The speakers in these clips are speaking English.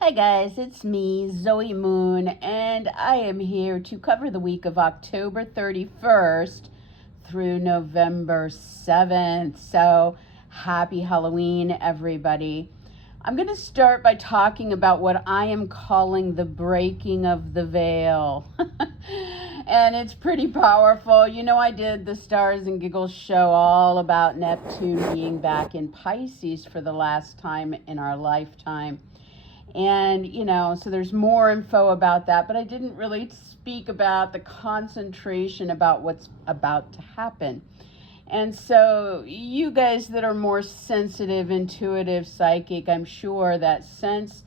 Hi guys, it's me, Zoe Moon, and I am here to cover the week of October 31st through November 7th. So, happy Halloween, everybody. I'm going to start by talking about what I am calling the breaking of the veil. And it's pretty powerful. You know, I did the Stars and Giggles show all about Neptune being back in Pisces for the last time in our lifetime. And, so there's more info about that, but I didn't really speak about the concentration about what's about to happen. And so, you guys that are more sensitive, intuitive, psychic, I'm sure that since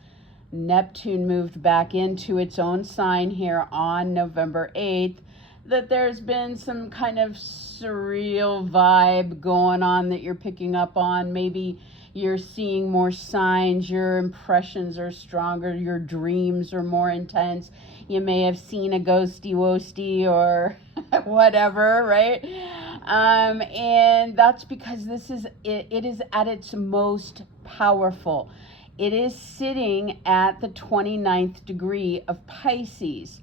Neptune moved back into its own sign here on November 8th, that there's been some kind of surreal vibe going on that you're picking up on. Maybe you're seeing more signs, your impressions are stronger, your dreams are more intense. You may have seen a ghosty wosty or whatever, right? And that's because it is at its most powerful. It is sitting at the 29th degree of Pisces.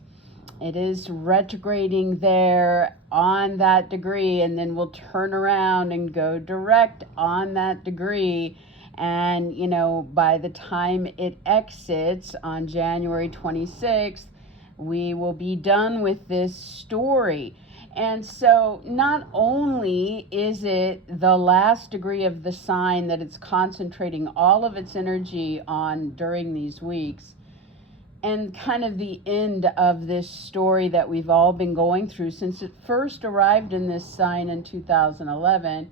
It is retrograding there on that degree, and then we'll turn around and go direct on that degree. And, by the time it exits on January 26th, we will be done with this story. And so not only is it the last degree of the sign that it's concentrating all of its energy on during these weeks, and kind of the end of this story that we've all been going through since it first arrived in this sign in 2011,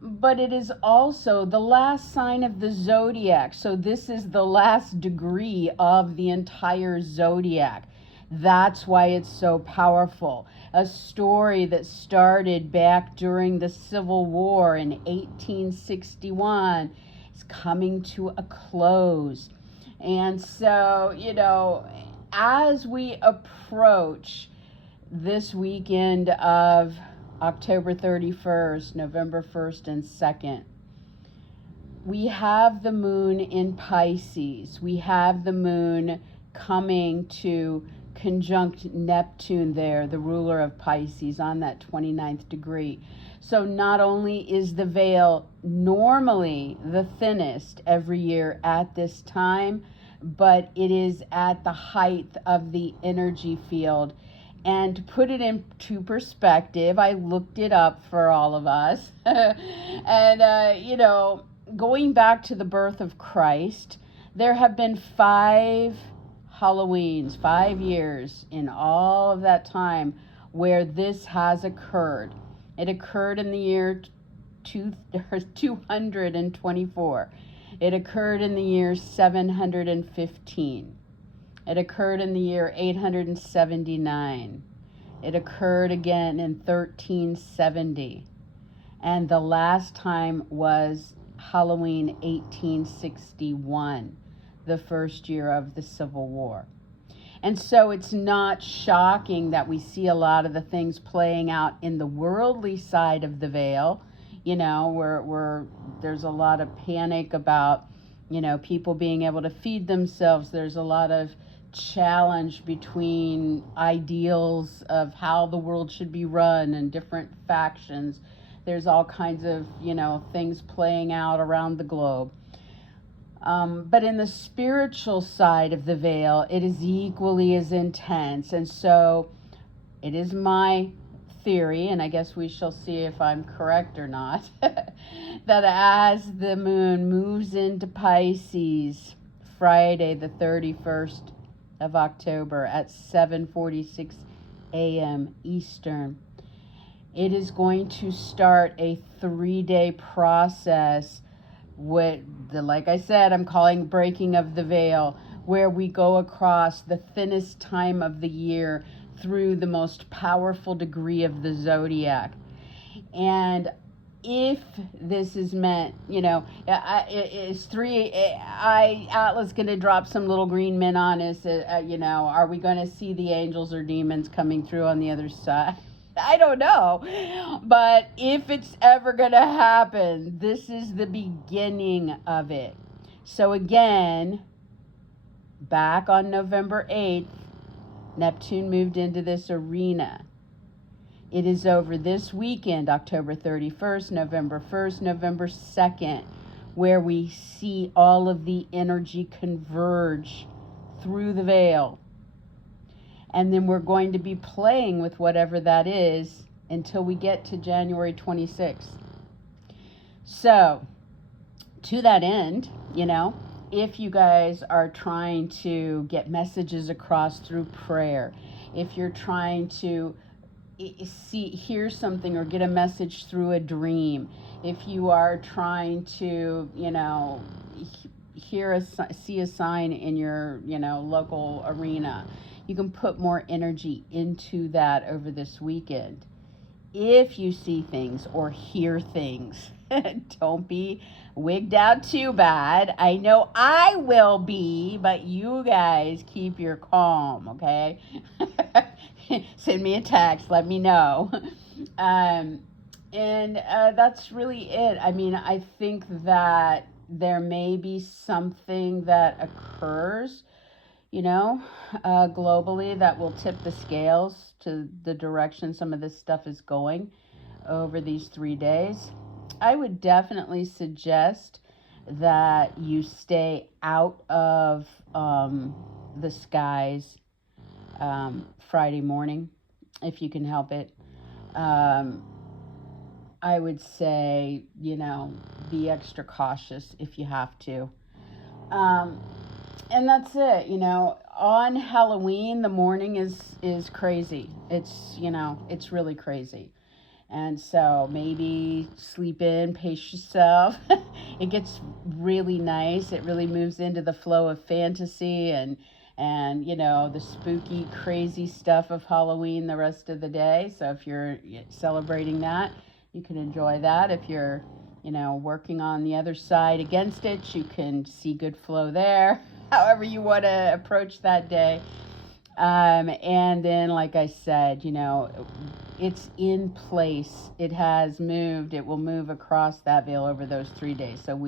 but it is also the last sign of the zodiac. So this is the last degree of the entire zodiac. That's why it's so powerful. A story that started back during the Civil War in 1861 is coming to a close. And so, as we approach this weekend of October 31st, November 1st and 2nd, we have the moon in Pisces. We have the moon coming to conjunct Neptune there, the ruler of Pisces, on that 29th degree. So not only is the veil normally the thinnest every year at this time, but it is at the height of the energy field. And to put it into perspective, I looked it up for all of us. And, going back to the birth of Christ, there have been 5 Halloweens, 5 years in all of that time where this has occurred. It occurred in the year 224. It occurred in the year 715. It occurred in the year 879. It occurred again in 1370. And the last time was Halloween 1861, the first year of the Civil War. And so it's not shocking that we see a lot of the things playing out in the worldly side of the veil, where there's a lot of panic about, people being able to feed themselves. There's a lot of challenge between ideals of how the world should be run and different factions. There's all kinds of, things playing out around the globe. But in the spiritual side of the veil, it is equally as intense. And so it is my theory, and I guess we shall see if I'm correct or not, that as the moon moves into Pisces Friday the 31st of October at 7:46 a.m. Eastern, it is going to start a 3-day process like I said, I'm calling breaking of the veil, where we go across the thinnest time of the year through the most powerful degree of the zodiac. And if this is meant, Atlas going to drop some little green men on us, are we going to see the angels or demons coming through on the other side? I don't know. But if it's ever going to happen, this is the beginning of it. So again, back on November 8th, Neptune moved into this arena. It is over this weekend, October 31st, November 1st, November 2nd, where we see all of the energy converge through the veil. And then we're going to be playing with whatever that is until we get to January 26th. So, to that end, if you guys are trying to get messages across through prayer, if you're trying to hear something or get a message through a dream, if you are trying to, see a sign in your, local arena, you can put more energy into that over this weekend. If you see things or hear things, don't be wigged out too bad. I know I will be, but you guys keep your calm, okay? Send me a text, let me know. And that's really it. I mean, I think that there may be something that occurs, globally that will tip the scales to the direction some of this stuff is going over these 3 days. I would definitely suggest that you stay out of the skies Friday morning, if you can help it. I would say, be extra cautious if you have to. And that's it, on Halloween, the morning is crazy. It's really crazy. And so maybe sleep in, pace yourself. It gets really nice. It really moves into the flow of fantasy and the spooky, crazy stuff of Halloween the rest of the day. So if you're celebrating that, you can enjoy that. If you're, working on the other side against it, you can see good flow there. However you want to approach that day. And then, like I said, it's in place. It has moved. It will move across that veil over those 3 days. So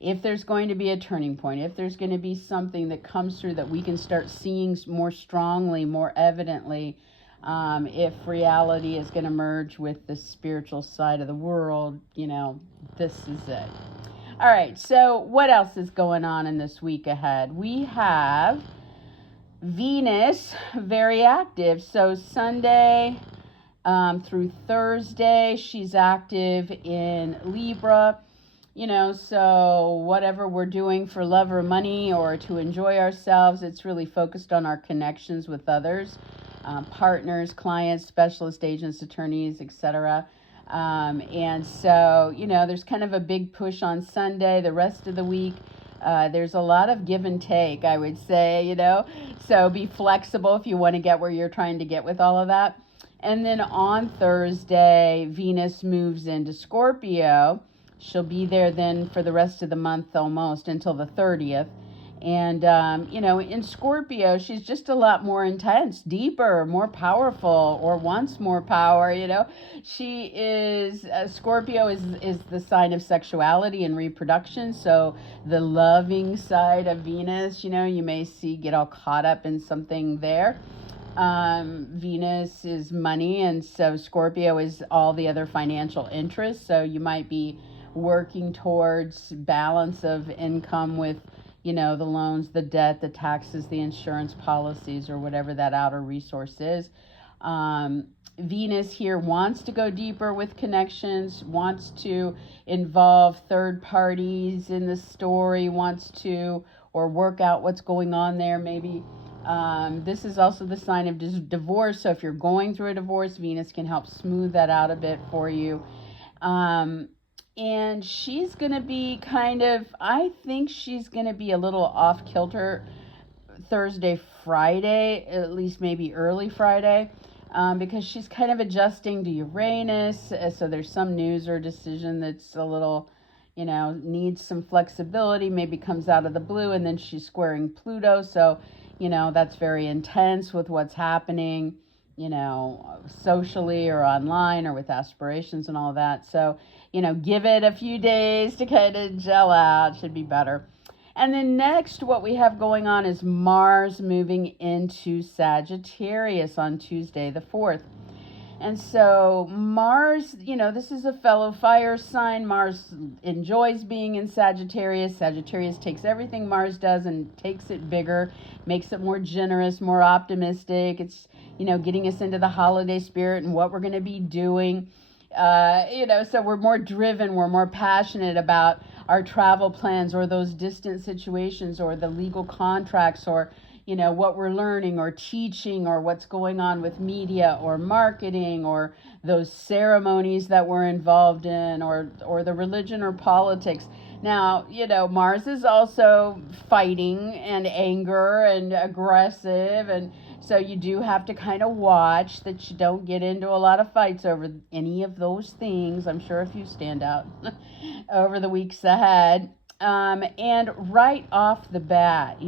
if there's going to be a turning point, if there's going to be something that comes through that we can start seeing more strongly, more evidently, if reality is going to merge with the spiritual side of the world, this is it. All right, so what else is going on in this week ahead? We have Venus very active. So Sunday through Thursday, she's active in Libra. So whatever we're doing for love or money or to enjoy ourselves, it's really focused on our connections with others, partners, clients, specialist agents, attorneys, etc. And so, there's kind of a big push on Sunday. The rest of the week, there's a lot of give and take, I would say, so be flexible if you want to get where you're trying to get with all of that. And then on Thursday, Venus moves into Scorpio. She'll be there then for the rest of the month almost until the 30th. And, in Scorpio, she's just a lot more intense, deeper, more powerful, or wants more power, She is, Scorpio is the sign of sexuality and reproduction. So the loving side of Venus, you may get all caught up in something there. Venus is money, and so Scorpio is all the other financial interests. So you might be working towards balance of income with the loans, the debt, the taxes, the insurance policies, or whatever that outer resource is. Venus here wants to go deeper with connections, wants to involve third parties in the story, wants to or work out what's going on there. Maybe this is also the sign of divorce. So if you're going through a divorce, Venus can help smooth that out a bit for you. And she's going to be I think she's going to be a little off kilter Thursday, Friday, at least maybe early Friday, because she's kind of adjusting to Uranus. So there's some news or decision that's a little, needs some flexibility, maybe comes out of the blue, and then she's squaring Pluto. So, that's very intense with what's happening, socially or online or with aspirations and all that. So, give it a few days to kind of gel out. Should be better. And then next, what we have going on is Mars moving into Sagittarius on Tuesday the 4th. And so Mars, this is a fellow fire sign. Mars enjoys being in Sagittarius. Sagittarius takes everything Mars does and takes it bigger, makes it more generous, more optimistic. It's, getting us into the holiday spirit and what we're going to be doing. So we're more driven, we're more passionate about our travel plans or those distant situations or the legal contracts or what we're learning or teaching or what's going on with media or marketing or those ceremonies that we're involved in or the religion or politics. Now, Mars is also fighting and anger and aggressive, and so you do have to kind of watch that you don't get into a lot of fights over any of those things. I'm sure a few stand out over the weeks ahead. And right off the bat,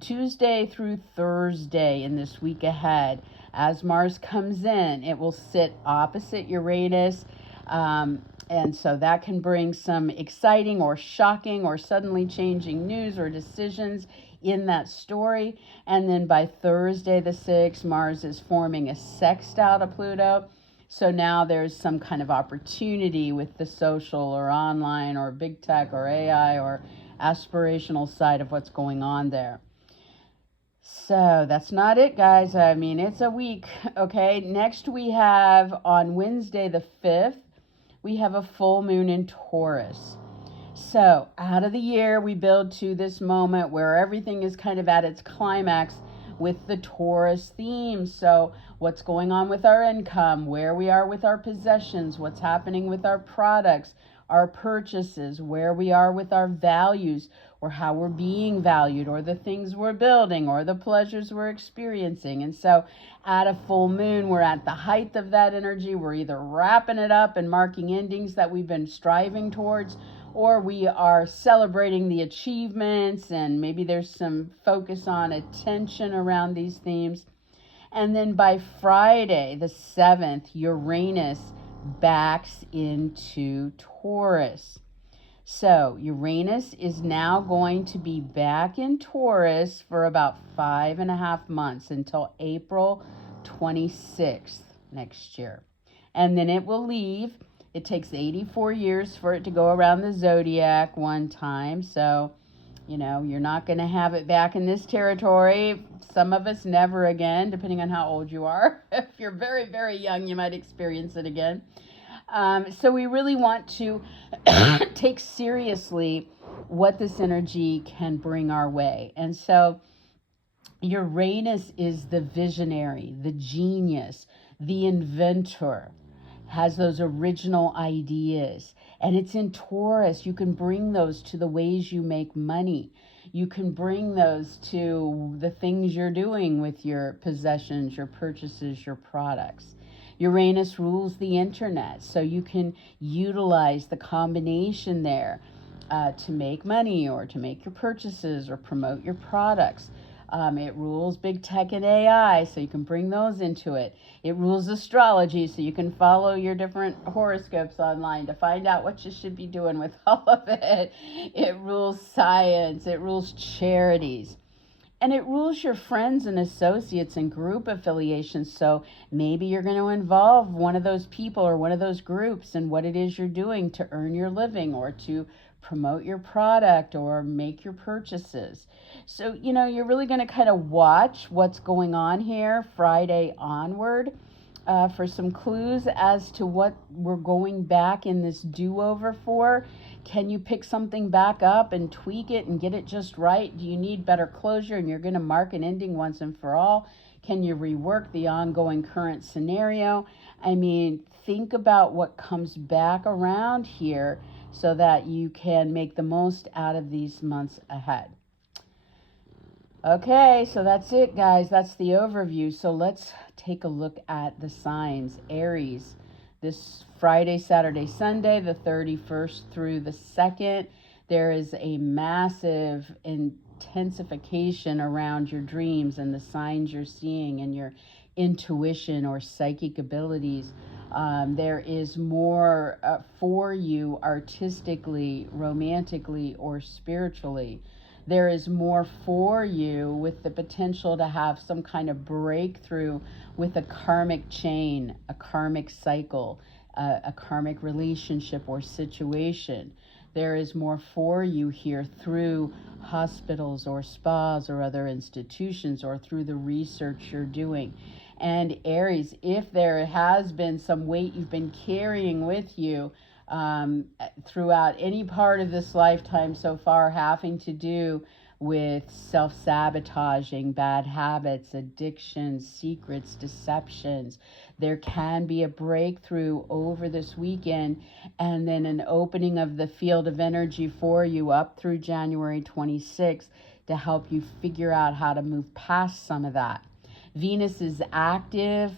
Tuesday through Thursday in this week ahead, as Mars comes in, it will sit opposite Uranus. And so that can bring some exciting or shocking or suddenly changing news or decisions in that story. And then by Thursday the 6th, Mars is forming a sextile to Pluto. So now there's some kind of opportunity with the social or online or big tech or AI or aspirational side of what's going on there. So that's not it, guys. I mean, it's a week, okay? Next we have on Wednesday the 5th, we have a full moon in Taurus. So out of the year, we build to this moment where everything is kind of at its climax with the Taurus theme. So what's going on with our income, where we are with our possessions, what's happening with our products, our purchases, where we are with our values, or how we're being valued, or the things we're building, or the pleasures we're experiencing. And so at a full moon, we're at the height of that energy. We're either wrapping it up and marking endings that we've been striving towards, or we are celebrating the achievements, and maybe there's some focus on attention around these themes. And then by Friday, the 7th, Uranus backs into Taurus. So Uranus is now going to be back in Taurus for about 5.5 months until April 26th next year. And then it will leave. It takes 84 years for it to go around the zodiac one time. So, you're not going to have it back in this territory. Some of us never again, depending on how old you are. If you're very, very young, you might experience it again. So we really want to take seriously what this energy can bring our way. And so Uranus is the visionary, the genius, the inventor, has those original ideas. And it's in Taurus. You can bring those to the ways you make money. You can bring those to the things you're doing with your possessions, your purchases, your products. Uranus rules the internet, so you can utilize the combination there to make money or to make your purchases or promote your products. It rules big tech and AI, so you can bring those into it. It rules astrology, so you can follow your different horoscopes online to find out what you should be doing with all of it. It rules science. It rules charities. And it rules your friends and associates and group affiliations. So maybe you're going to involve one of those people or one of those groups in what it is you're doing to earn your living or to promote your product or make your purchases. So, you're really going to kind of watch what's going on here Friday onward for some clues as to what we're going back in this do-over for. Can you pick something back up and tweak it and get it just right? Do you need better closure and you're going to mark an ending once and for all? Can you rework the ongoing current scenario? I mean, think about what comes back around here so that you can make the most out of these months ahead. Okay, so that's it, guys. That's the overview. So let's take a look at the signs. Aries, this Friday, Saturday, Sunday, the 31st through the 2nd, there is a massive intensification around your dreams and the signs you're seeing and your intuition or psychic abilities. There is more for you artistically, romantically, or spiritually. There is more for you with the potential to have some kind of breakthrough with a karmic chain, a karmic cycle, a karmic relationship or situation. There is more for you here through hospitals or spas or other institutions, or through the research you're doing. And Aries, if there has been some weight you've been carrying with you throughout any part of this lifetime so far, having to do with self-sabotaging, bad habits, addictions, secrets, deceptions, there can be a breakthrough over this weekend, and then an opening of the field of energy for you up through January 26th to help you figure out how to move past some of that. Venus is active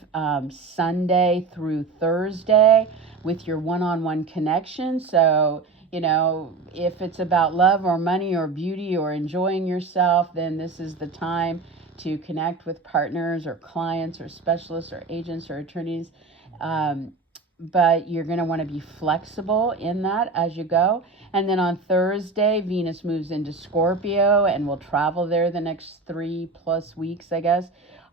Sunday through Thursday with your one-on-one connection. So, if it's about love or money or beauty or enjoying yourself, then this is the time to connect with partners or clients or specialists or agents or attorneys. But you're going to want to be flexible in that as you go. And then on Thursday, Venus moves into Scorpio and will travel there the next 3+ weeks, I guess.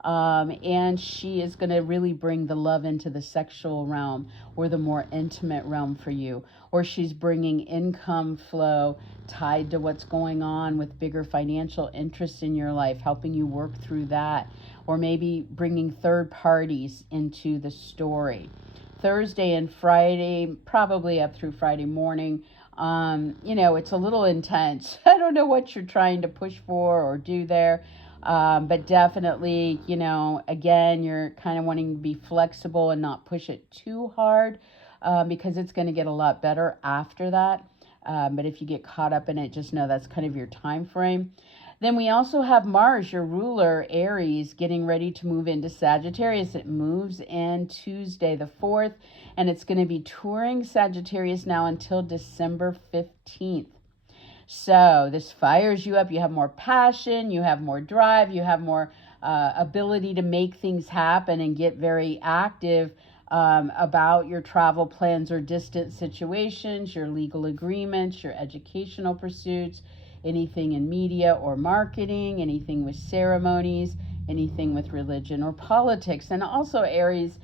And she is going to really bring the love into the sexual realm or the more intimate realm for you. Or she's bringing income flow tied to what's going on with bigger financial interests in your life, helping you work through that. Or maybe bringing third parties into the story. Thursday and Friday, probably up through Friday morning, it's a little intense. I don't know what you're trying to push for or do there. But definitely, again, you're kind of wanting to be flexible and not push it too hard because it's going to get a lot better after that. But if you get caught up in it, just know that's kind of your time frame. Then we also have Mars, your ruler, Aries, getting ready to move into Sagittarius. It moves in Tuesday the 4th, and it's going to be touring Sagittarius now until December 15th. So this fires you up. You have more passion, you have more drive, you have more ability to make things happen and get very active about your travel plans or distant situations, your legal agreements, your educational pursuits, anything in media or marketing, anything with ceremonies, anything with religion or politics. And also Aries,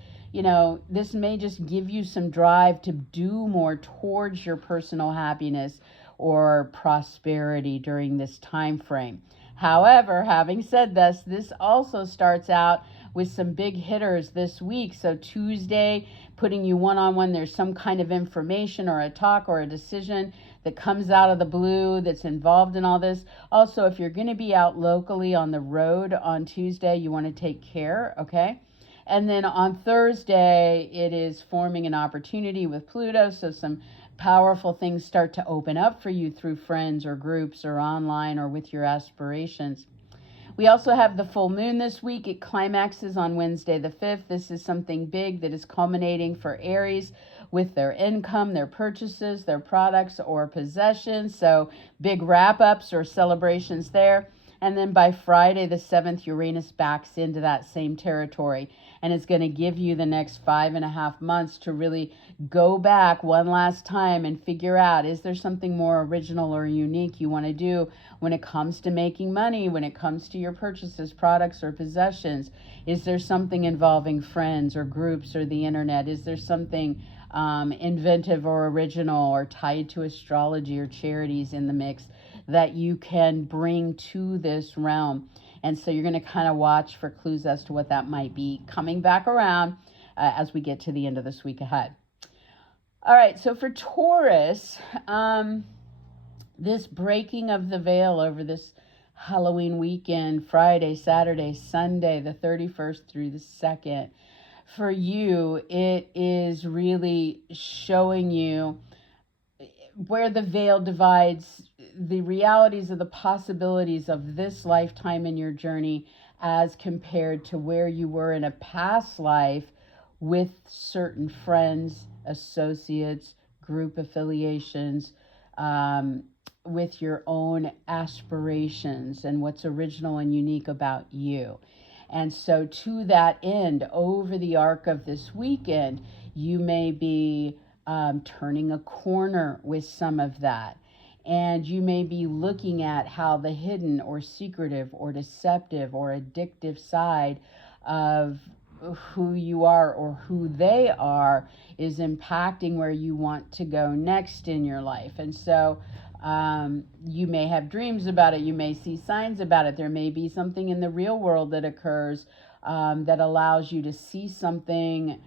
this may just give you some drive to do more towards your personal happiness or prosperity during this time frame. However, having said this also starts out with some big hitters this week. So Tuesday, putting you one-on-one, there's some kind of information or a talk or a decision that comes out of the blue that's involved in all this. Also, if you're going to be out locally on the road on Tuesday, you want to take care, okay? And then on Thursday, it is forming an opportunity with Pluto, so some powerful things start to open up for you through friends or groups or online or with your aspirations. We also have the full moon this week. It climaxes on Wednesday the 5th. This is something big that is culminating for Aries with their income, their purchases, their products or possessions. So big wrap-ups or celebrations there. And then by Friday the 7th, Uranus backs into that same territory. And it's going to give you the next 5.5 months to really go back one last time and figure out, is there something more original or unique you want to do when it comes to making money, when it comes to your purchases, products, or possessions? Is there something involving friends or groups or the internet? Is there something inventive or original or tied to astrology or charities in the mix that you can bring to this realm? And so you're going to kind of watch for clues as to what that might be coming back around as we get to the end of this week ahead. All right, so for Taurus, this breaking of the veil over this Halloween weekend, Friday, Saturday, Sunday, the 31st through the 2nd, for you, it is really showing you where the veil divides the realities of the possibilities of this lifetime in your journey as compared to where you were in a past life with certain friends, associates, group affiliations, with your own aspirations and what's original and unique about you. And so to that end, over the arc of this weekend, You may be turning a corner with some of that. And you may be looking at how the hidden or secretive or deceptive or addictive side of who you are or who they are is impacting where you want to go next in your life. And so you may have dreams about it. You may see signs about it. There may be something in the real world that occurs that allows you to see something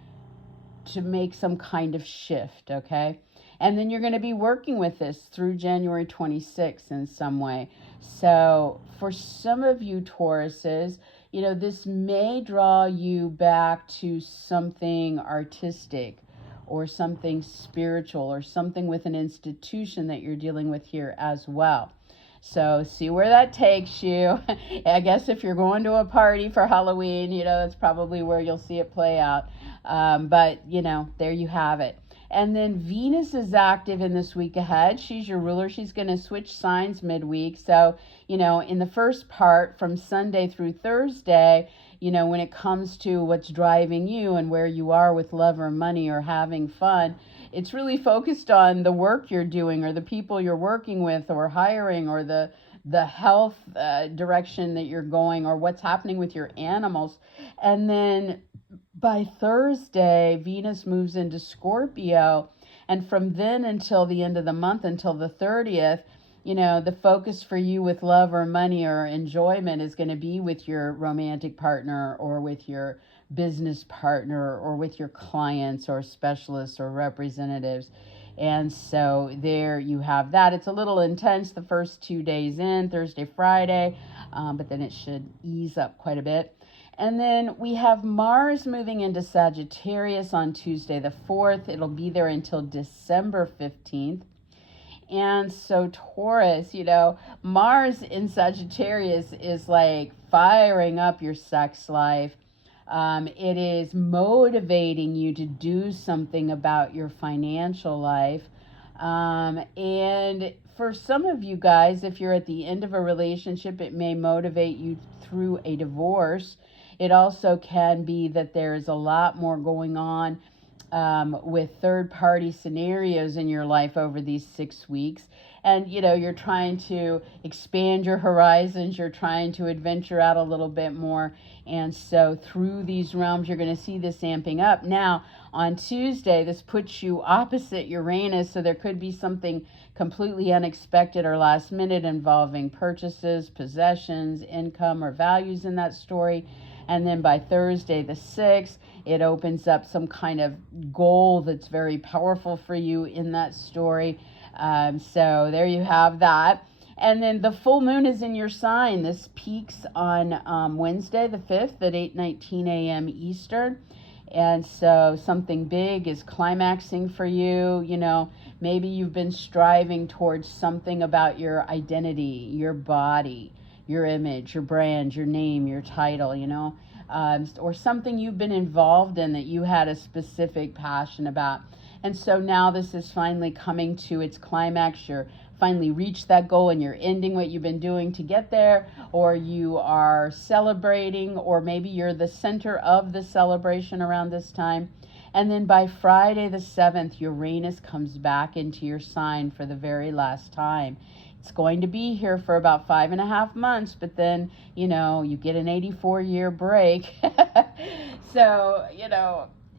to make some kind of shift, okay? And then you're going to be working with this through January 26th in some way. So for some of you Tauruses, this may draw you back to something artistic or something spiritual or something with an institution that you're dealing with here as well. So see where that takes you. I guess if you're going to a party for Halloween, that's probably where you'll see it play out. But there you have it. And then Venus is active in this week ahead. She's your ruler. She's going to switch signs midweek. So, in the first part from Sunday through Thursday, when it comes to what's driving you and where you are with love or money or having fun, it's really focused on the work you're doing or the people you're working with or hiring or the health direction that you're going or what's happening with your animals. And then by Thursday, Venus moves into Scorpio. And from then until the end of the month, until the 30th, the focus for you with love or money or enjoyment is going to be with your romantic partner or with your business partner or with your clients or specialists or representatives. And so there you have that. It's a little intense the first 2 days in, Thursday, Friday, but then it should ease up quite a bit. And then we have Mars moving into Sagittarius on Tuesday the 4th. It'll be there until December 15th. And so Taurus, Mars in Sagittarius is like firing up your sex life. It is motivating you to do something about your financial life. And for some of you guys, if you're at the end of a relationship, it may motivate you through a divorce. It also can be that there's a lot more going on with third-party scenarios in your life over these 6 weeks. And, you're trying to expand your horizons. You're trying to adventure out a little bit more. And so through these realms, you're going to see this amping up. Now, on Tuesday, this puts you opposite Uranus. So there could be something completely unexpected or last minute involving purchases, possessions, income, or values in that story. And then by Thursday the 6th, it opens up some kind of goal that's very powerful for you in that story. So there you have that. And then the full moon is in your sign. This peaks on Wednesday the 5th at 8:19 a.m. Eastern. And so something big is climaxing for you. Maybe you've been striving towards something about your identity, your body, your image, your brand, your name, your title, or something you've been involved in that you had a specific passion about. And so now this is finally coming to its climax. You're finally reached that goal and you're ending what you've been doing to get there, or you are celebrating, or maybe you're the center of the celebration around this time. And then by Friday the 7th, Uranus comes back into your sign for the very last time. It's going to be here for about 5.5 months, but then, you get an 84-year break. So,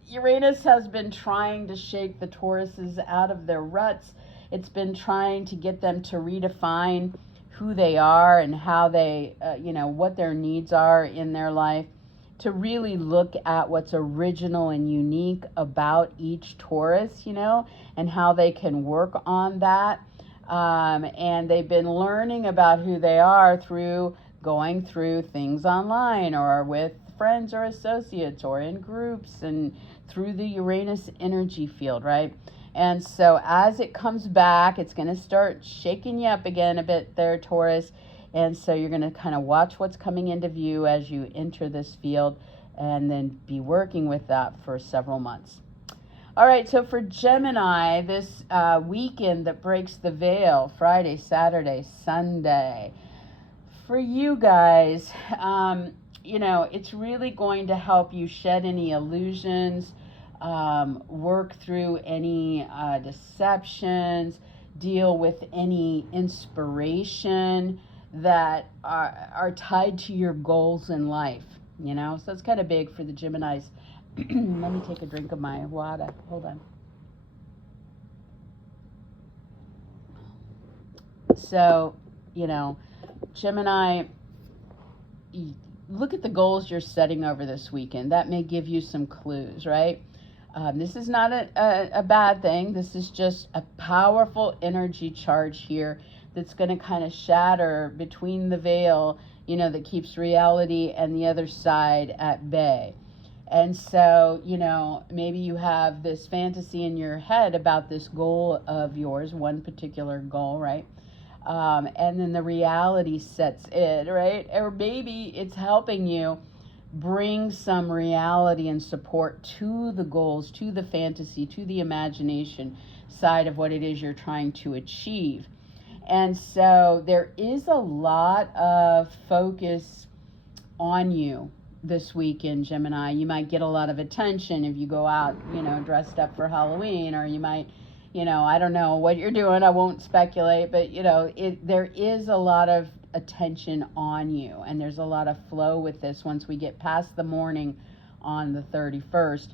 Uranus has been trying to shake the Tauruses out of their ruts. It's been trying to get them to redefine who they are and how they, what their needs are in their life, to really look at what's original and unique about each Taurus, and how they can work on that. And they've been learning about who they are through going through things online or with friends or associates or in groups and through the Uranus energy field, right? And so as it comes back, it's going to start shaking you up again a bit there, Taurus. And so you're going to kind of watch what's coming into view as you enter this field and then be working with that for several months. All right, so for Gemini, this weekend that breaks the veil, Friday, Saturday, Sunday, for you guys, it's really going to help you shed any illusions work through any deceptions, deal with any inspiration that are tied to your goals in life, you know? So it's kind of big for the Geminis. Let me take a drink of my water. Hold on. So, you know, Gemini, look at the goals you're setting over this weekend. That may give you some clues, right? This is not a bad thing. This is just a powerful energy charge here that's going to kind of shatter between the veil, you know, that keeps reality and the other side at bay. And so, you know, maybe you have this fantasy in your head about this goal of yours, one particular goal, right? And then the reality sets in, right? Or maybe it's helping you bring some reality and support to the goals, to the fantasy, to the imagination side of what it is you're trying to achieve. And so there is a lot of focus on you this weekend, Gemini. You might get a lot of attention if you go out, you know, dressed up for Halloween, or you might, you know, I don't know what you're doing. I won't speculate, but, you know, there is a lot of attention on you, and there's a lot of flow with this once we get past the morning on the 31st.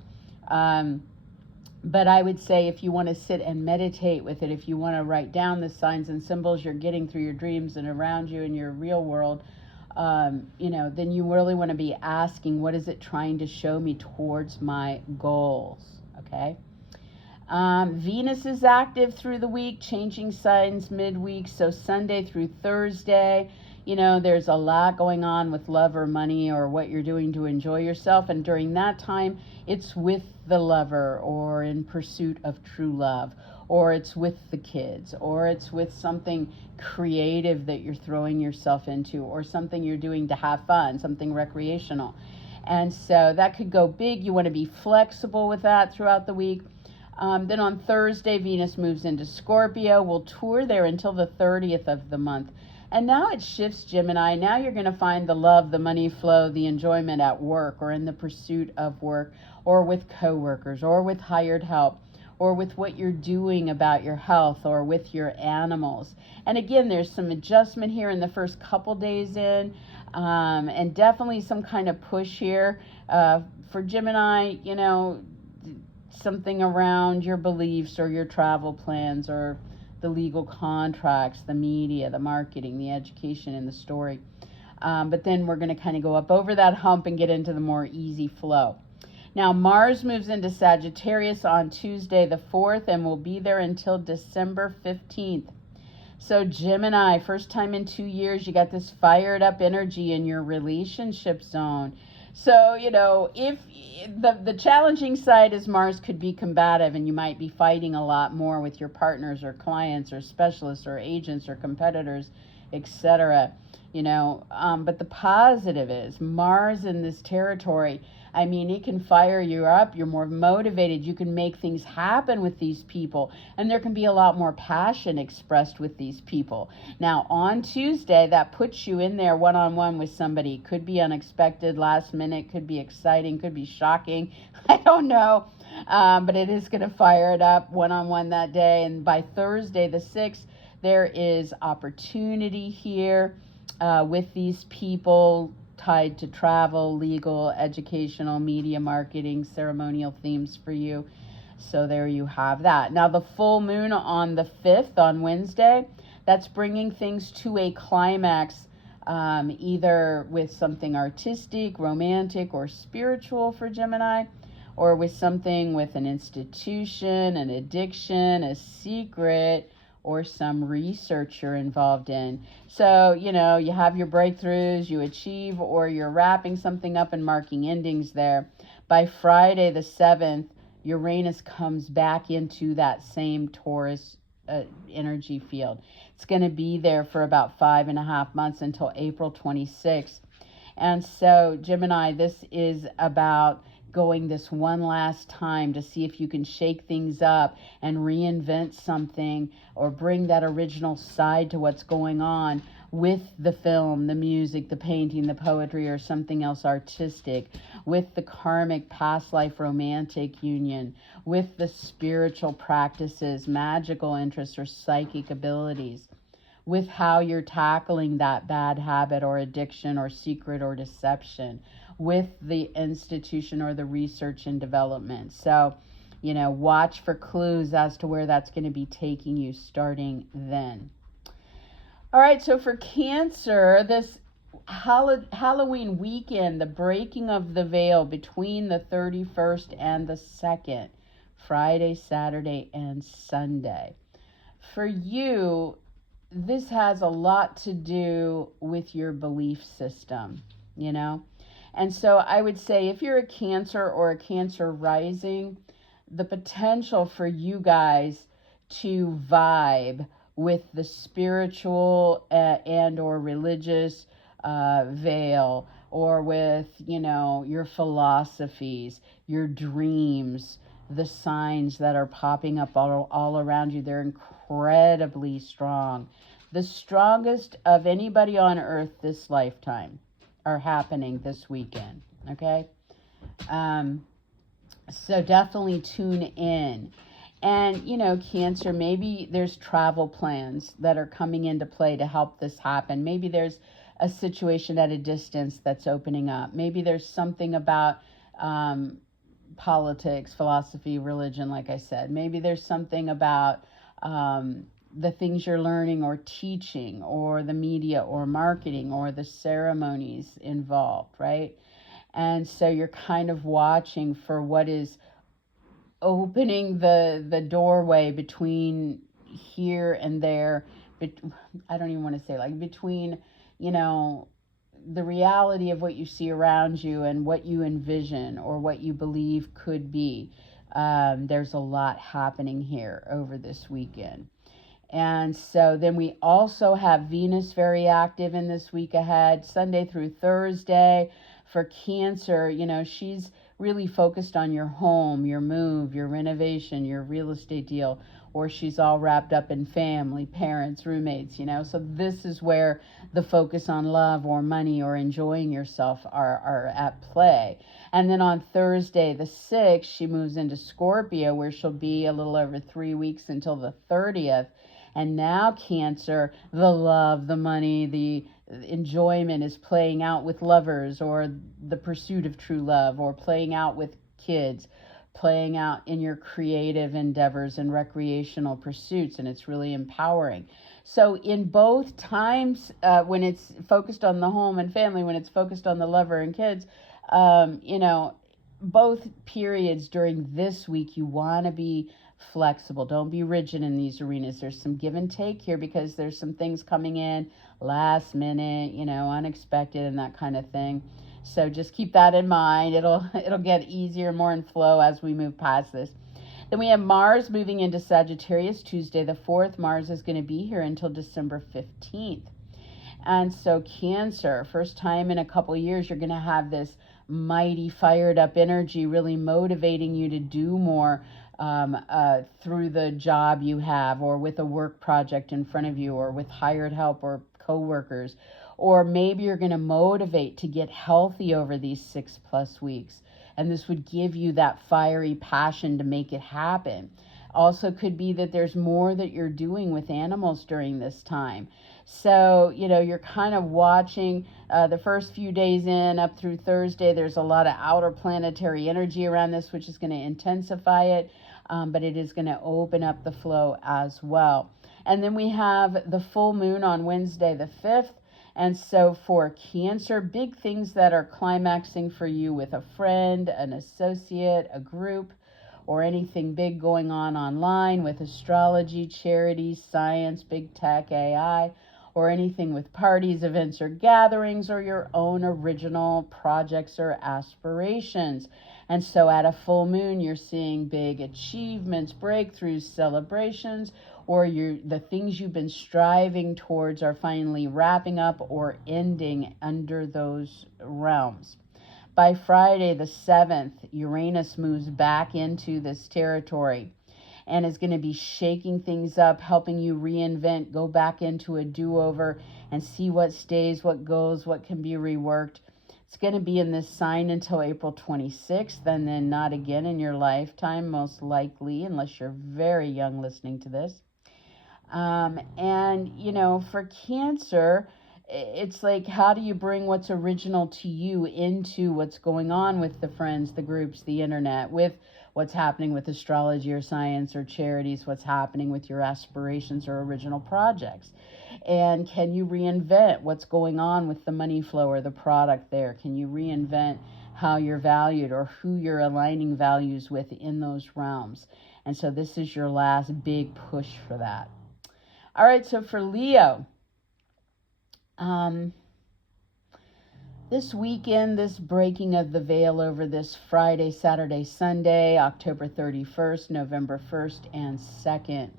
But I would say if you want to sit and meditate with it, if you want to write down the signs and symbols you're getting through your dreams and around you in your real world, you know, then you really want to be asking, what is it trying to show me towards my goals? Okay. Venus is active through the week, changing signs midweek. So Sunday through Thursday, you know, there's a lot going on with love or money or what you're doing to enjoy yourself. And during that time, it's with the lover or in pursuit of true love, or it's with the kids, or it's with something creative that you're throwing yourself into, or something you're doing to have fun, something recreational. And so that could go big. You want to be flexible with that throughout the week. Then on Thursday, Venus moves into Scorpio. We'll tour there until the 30th of the month. And now it shifts, Gemini. Now you're going to find the love, the money flow, the enjoyment at work or in the pursuit of work, or with coworkers, or with hired help, or with what you're doing about your health, or with your animals. And again, there's some adjustment here in the first couple days in, and definitely some kind of push here for Gemini, you know, something around your beliefs or your travel plans or the legal contracts, the media, the marketing, the education, and the story. But then we're going to kind of go up over that hump and get into the more easy flow. Now, Mars moves into Sagittarius on Tuesday the 4th and will be there until December 15th. So Gemini, first time in 2 years, you got this fired up energy in your relationship zone. So, you know, if the challenging side is Mars could be combative, and you might be fighting a lot more with your partners or clients or specialists or agents or competitors, etc. You know, but the positive is Mars in this territory, I mean, it can fire you up. You're more motivated. You can make things happen with these people. And there can be a lot more passion expressed with these people. Now, on Tuesday, that puts you in there one-on-one with somebody. Could be unexpected, last minute, could be exciting, could be shocking. I don't know. But it is going to fire it up one-on-one that day. And by Thursday, the 6th, there is opportunity here with these people tied to travel, legal, educational, media, marketing, ceremonial themes for you. So there you have that. Now the full moon on the 5th, on Wednesday, that's bringing things to a climax, either with something artistic, romantic, or spiritual for Gemini, or with something with an institution, an addiction, a secret, or some research you're involved in. So, you know, you have your breakthroughs, you achieve, or you're wrapping something up and marking endings there. By Friday the 7th, Uranus comes back into that same Taurus energy field. It's going to be there for about 5.5 months until April 26th. And so, Gemini, this is about going this one last time to see if you can shake things up and reinvent something or bring that original side to what's going on with the film, the music, the painting, the poetry, or something else artistic, with the karmic past life romantic union, with the spiritual practices, magical interests, or psychic abilities, with how you're tackling that bad habit or addiction or secret or deception, with the institution or the research and development. So, watch for clues as to where that's going to be taking you starting then. All right, so for Cancer, this Halloween weekend, the breaking of the veil between the 31st and the 2nd, Friday, Saturday, and Sunday. For you, this has a lot to do with your belief system, And so I would say if you're a Cancer or a Cancer rising, the potential for you guys to vibe with the spiritual and or religious veil, or with, your philosophies, your dreams, the signs that are popping up all around you, they're incredibly strong. The strongest of anybody on earth this lifetime are happening this weekend, okay? So definitely tune in. And, Cancer, maybe there's travel plans that are coming into play to help this happen. Maybe there's a situation at a distance that's opening up. Maybe there's something about politics, philosophy, religion, like I said. Maybe there's something about the things you're learning or teaching, or the media or marketing, or the ceremonies involved, right? And so you're kind of watching for what is opening the doorway between here and there. I don't even want to say, like, between, the reality of what you see around you and what you envision or what you believe could be. There's a lot happening here over this weekend. And so then we also have Venus very active in this week ahead, Sunday through Thursday. For Cancer, she's really focused on your home, your move, your renovation, your real estate deal, or she's all wrapped up in family, parents, roommates, So this is where the focus on love or money or enjoying yourself are at play. And then on Thursday, the 6th, she moves into Scorpio, where she'll be a little over 3 weeks until the 30th. And now Cancer, the love, the money, the enjoyment is playing out with lovers, or the pursuit of true love, or playing out with kids, playing out in your creative endeavors and recreational pursuits, and it's really empowering. So in both times, when it's focused on the home and family, when it's focused on the lover and kids, both periods during this week, you want to be flexible. Don't be rigid in these arenas. There's some give and take here, because there's some things coming in last minute, unexpected, and that kind of thing. So just keep that in mind. It'll get easier, more in flow as we move past this. Then we have Mars moving into Sagittarius Tuesday the 4th. Mars is going to be here until December 15th. And so Cancer, first time in a couple years, you're going to have this mighty fired up energy really motivating you to do more through the job you have, or with a work project in front of you, or with hired help or coworkers. Or maybe you're going to motivate to get healthy over these 6+ weeks. And this would give you that fiery passion to make it happen. Also could be that there's more that you're doing with animals during this time. So, you're kind of watching the first few days in up through Thursday. There's a lot of outer planetary energy around this, which is going to intensify it, but it is going to open up the flow as well. And then we have the full moon on Wednesday the 5th. And so for Cancer, big things that are climaxing for you with a friend, an associate, a group, or anything big going on online with astrology, charity, science, big tech, AI, or anything with parties, events, or gatherings, or your own original projects or aspirations. And so at a full moon, you're seeing big achievements, breakthroughs, celebrations, or the things you've been striving towards are finally wrapping up or ending under those realms. By Friday the 7th, Uranus moves back into this territory. and is going to be shaking things up, helping you reinvent, go back into a do-over and see what stays, what goes, what can be reworked. It's going to be in this sign until April 26th, and then not again in your lifetime, most likely, unless you're very young listening to this. And, for Cancer, it's like, how do you bring what's original to you into what's going on with the friends, the groups, the internet, with what's happening with astrology or science or charities, what's happening with your aspirations or original projects? And can you reinvent what's going on with the money flow or the product there? Can you reinvent how you're valued or who you're aligning values with in those realms? And so this is your last big push for that. All right, so for Leo, this weekend, this breaking of the veil over this Friday, Saturday, Sunday, October 31st, November 1st, and 2nd,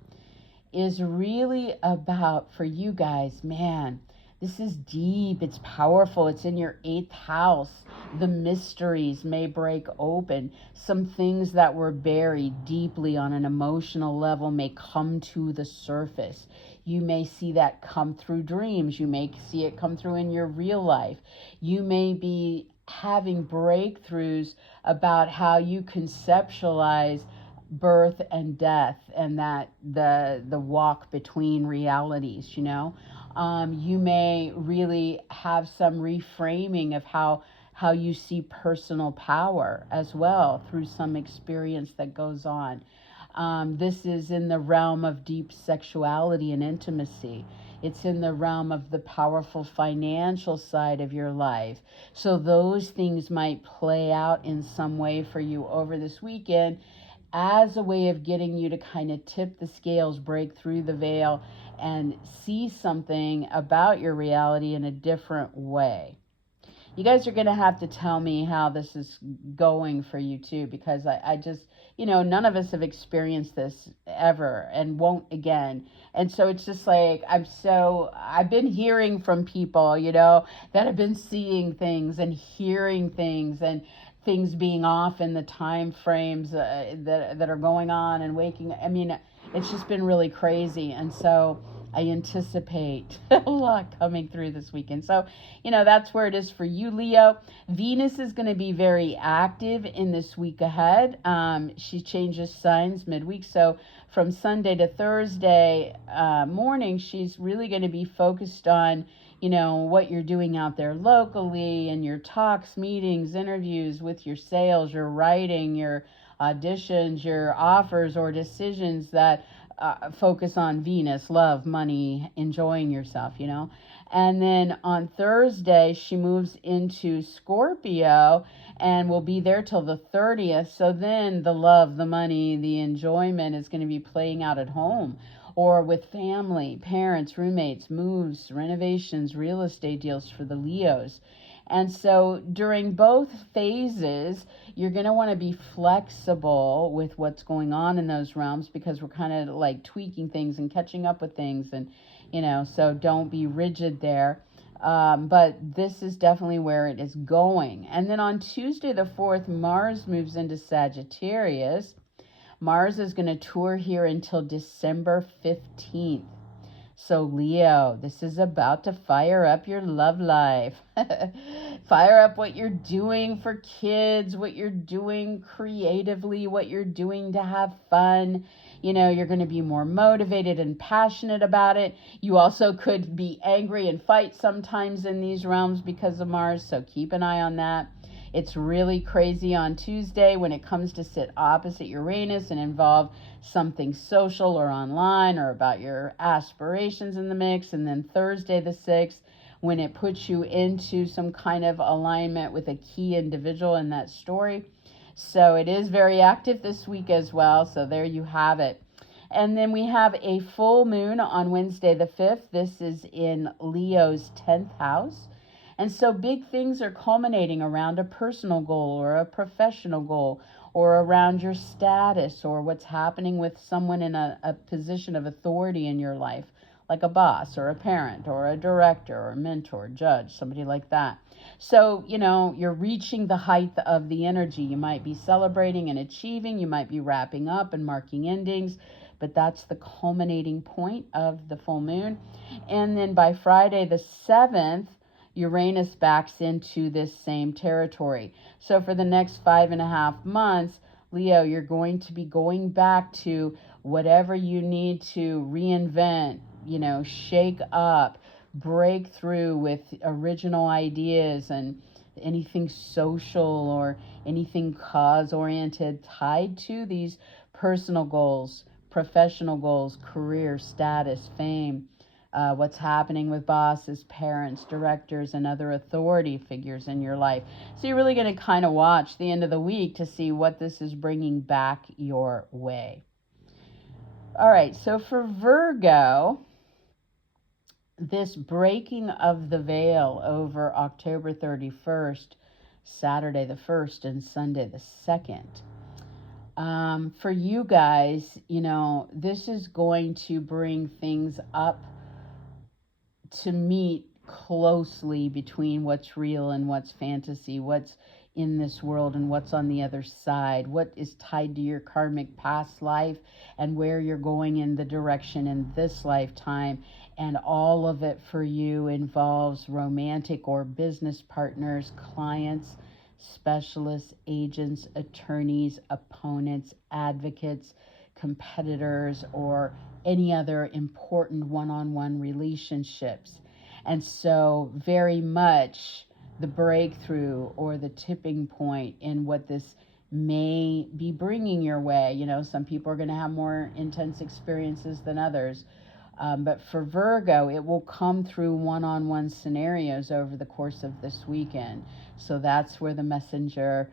is really about, for you guys, man, this is deep, it's powerful, it's in your 8th house. The mysteries may break open. Some things that were buried deeply on an emotional level may come to the surface. You may see that come through dreams. You may see it come through in your real life. You may be having breakthroughs about how you conceptualize birth and death, and that the walk between realities. You may really have some reframing of how you see personal power as well through some experience that goes on. This is in the realm of deep sexuality and intimacy. It's in the realm of the powerful financial side of your life. So those things might play out in some way for you over this weekend as a way of getting you to kind of tip the scales, break through the veil, and see something about your reality in a different way. You guys are going to have to tell me how this is going for you too, because I just, none of us have experienced this ever and won't again. And so it's just like, I've been hearing from people, that have been seeing things and hearing things and things being off in the time frames that are going on and waking. I mean, it's just been really crazy. And so I anticipate a lot coming through this weekend. So, that's where it is for you, Leo. Venus is going to be very active in this week ahead. She changes signs midweek. So from Sunday to Thursday morning, she's really going to be focused on, what you're doing out there locally and your talks, meetings, interviews with your sales, your writing, your auditions, your offers or decisions that focus on Venus, love, money, enjoying yourself, And then on Thursday, she moves into Scorpio and will be there till the 30th. So then the love, the money, the enjoyment is going to be playing out at home or with family, parents, roommates, moves, renovations, real estate deals for the Leos. And so during both phases, you're going to want to be flexible with what's going on in those realms, because we're kind of like tweaking things and catching up with things. And, so don't be rigid there. But this is definitely where it is going. And then on Tuesday the 4th, Mars moves into Sagittarius. Mars is going to tour here until December 15th. So Leo, this is about to fire up your love life. Fire up what you're doing for kids, what you're doing creatively, what you're doing to have fun. You're going to be more motivated and passionate about it. You also could be angry and fight sometimes in these realms because of Mars, so keep an eye on that. It's really crazy on Tuesday when it comes to sit opposite Uranus and involve something social or online or about your aspirations in the mix. And then Thursday the 6th, when it puts you into some kind of alignment with a key individual in that story. So it is very active this week as well. So there you have it. And then we have a full moon on Wednesday the 5th. This is in Leo's 10th house. And so big things are culminating around a personal goal or a professional goal, or around your status or what's happening with someone in a position of authority in your life, like a boss or a parent or a director or a mentor, judge, somebody like that. So, you're reaching the height of the energy. You might be celebrating and achieving, you might be wrapping up and marking endings, but that's the culminating point of the full moon. And then by Friday the 7th, Uranus backs into this same territory. So for the next 5.5 months, Leo, you're going to be going back to whatever you need to reinvent, shake up, break through with original ideas and anything social or anything cause-oriented tied to these personal goals, professional goals, career, status, fame, what's happening with bosses, parents, directors, and other authority figures in your life. So you're really going to kind of watch the end of the week to see what this is bringing back your way. All right, so for Virgo, this breaking of the veil over October 31st, Saturday the 1st, and Sunday the 2nd. For you guys, this is going to bring things up to meet closely between what's real and what's fantasy, what's in this world and what's on the other side, what is tied to your karmic past life and where you're going in the direction in this lifetime. And all of it for you involves romantic or business partners, clients, specialists, agents, attorneys, opponents, advocates, competitors, or any other important one-on-one relationships. And so very much the breakthrough or the tipping point in what this may be bringing your way. Some people are going to have more intense experiences than others. But for Virgo, it will come through one-on-one scenarios over the course of this weekend. So that's where the messenger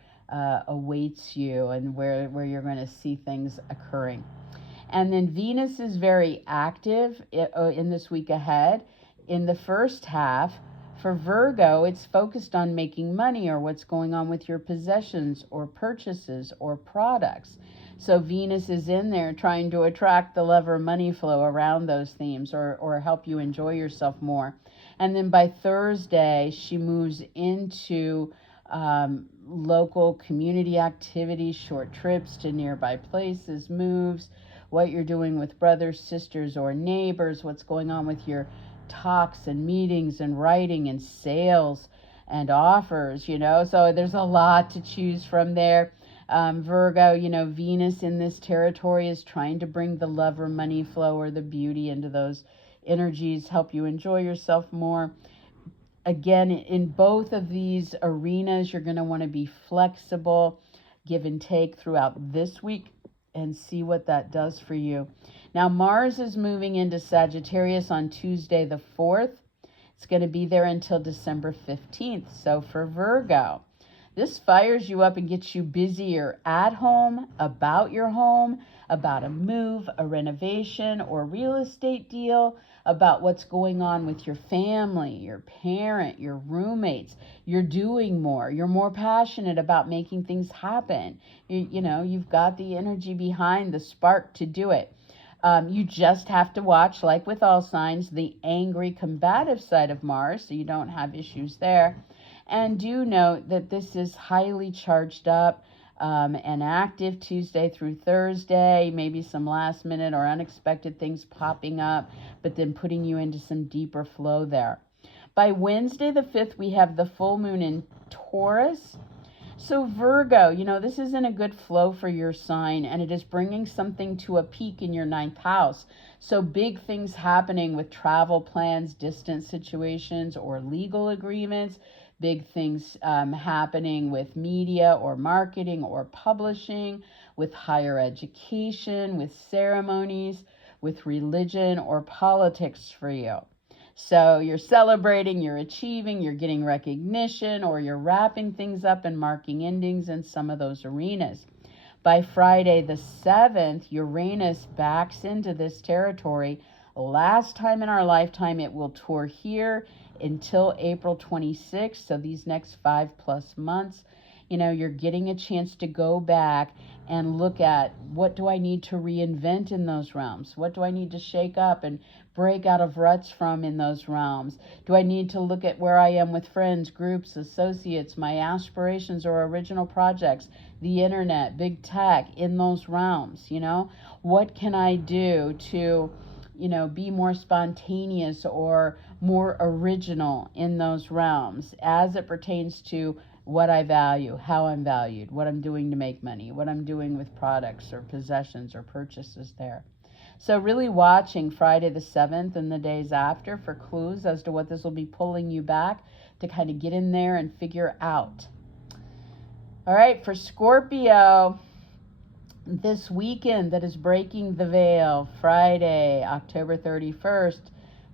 awaits you and where you're going to see things occurring. And then Venus is very active in this week ahead. In the first half, for Virgo, it's focused on making money or what's going on with your possessions or purchases or products. So Venus is in there trying to attract the love or money flow around those themes or help you enjoy yourself more. And then by Thursday, she moves into local community activities, short trips to nearby places, moves, what you're doing with brothers, sisters, or neighbors, what's going on with your talks and meetings and writing and sales and offers, So there's a lot to choose from there. Virgo, Venus in this territory is trying to bring the love or money flow or the beauty into those energies, help you enjoy yourself more. Again, in both of these arenas, you're going to want to be flexible, give and take throughout this week and see what that does for you. Now, Mars is moving into Sagittarius on Tuesday the 4th. It's going to be there until December 15th. So for Virgo, this fires you up and gets you busier at home, about your home, about a move, a renovation, or real estate deal, about what's going on with your family, your parent, your roommates. You're doing more. You're more passionate about making things happen. You've got the energy behind the spark to do it. You just have to watch, like with all signs, the angry, combative side of Mars, so you don't have issues there. And do note that this is highly charged up and active Tuesday through Thursday, maybe some last minute or unexpected things popping up, but then putting you into some deeper flow there. By Wednesday the 5th, we have the full moon in Taurus. So Virgo, this isn't a good flow for your sign, and it is bringing something to a peak in your 9th house. So big things happening with travel plans, distance situations, or legal agreements. Big things happening with media or marketing or publishing, with higher education, with ceremonies, with religion or politics for you. So you're celebrating, you're achieving, you're getting recognition, or you're wrapping things up and marking endings in some of those arenas. By Friday the 7th, Uranus backs into this territory. Last time in our lifetime, it will tour here until April 26th. So these next 5+ months, you're getting a chance to go back and look at what do I need to reinvent in those realms? What do I need to shake up and break out of ruts from in those realms? Do I need to look at where I am with friends, groups, associates, my aspirations or original projects, the internet, big tech in those realms? What can I do to be more spontaneous or more original in those realms as it pertains to what I value, how I'm valued, what I'm doing to make money, what I'm doing with products or possessions or purchases there. So really watching Friday the 7th and the days after for clues as to what this will be pulling you back to kind of get in there and figure out. All right, for Scorpio, this weekend that is breaking the veil, Friday, October 31st,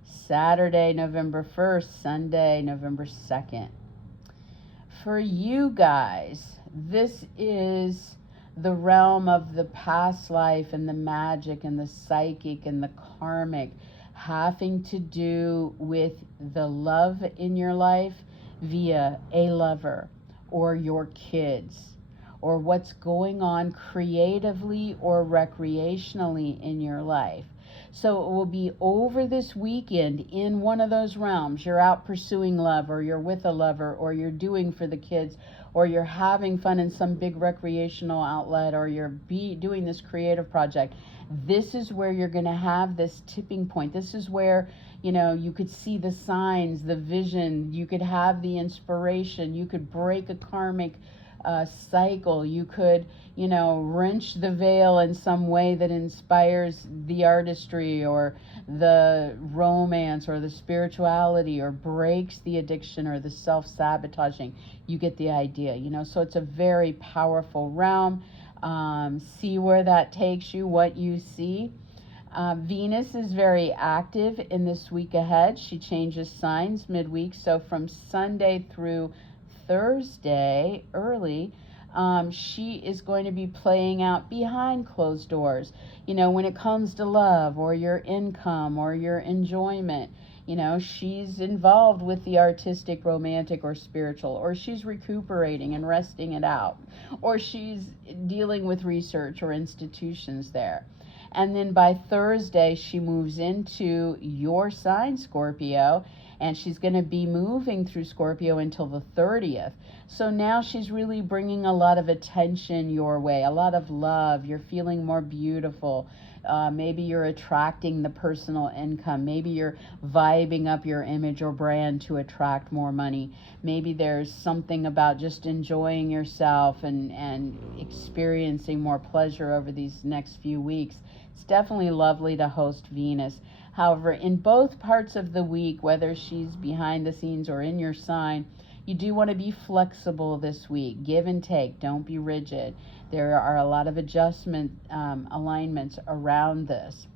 Saturday, November 1st, Sunday, November 2nd. For you guys, this is the realm of the past life and the magic and the psychic and the karmic having to do with the love in your life via a lover or your kids or what's going on creatively or recreationally in your life. So it will be over this weekend in one of those realms. You're out pursuing love, or you're with a lover, or you're doing for the kids, or you're having fun in some big recreational outlet, or you're doing this creative project. This is where you're going to have this tipping point. This is where, you could see the signs, the vision. You could have the inspiration. You could break a karmic cycle. You could, wrench the veil in some way that inspires the artistry or the romance or the spirituality or breaks the addiction or the self-sabotaging. You get the idea, so it's a very powerful realm. See where that takes you, what you see. Venus is very active in this week ahead. She changes signs midweek, so from Sunday through Thursday early, she is going to be playing out behind closed doors, when it comes to love or your income or your enjoyment. She's involved with the artistic, romantic, or spiritual, or she's recuperating and resting it out, or she's dealing with research or institutions there. And then by Thursday, she moves into your sign, Scorpio, and she's going to be moving through Scorpio until the 30th. So now she's really bringing a lot of attention your way, a lot of love. You're feeling more beautiful. Maybe you're attracting the personal income. Maybe you're vibing up your image or brand to attract more money. Maybe there's something about just enjoying yourself and experiencing more pleasure over these next few weeks. It's definitely lovely to host Venus. However, in both parts of the week, whether she's behind the scenes or in your sign, you do want to be flexible this week. Give and take. Don't be rigid. There are a lot of adjustment alignments around this.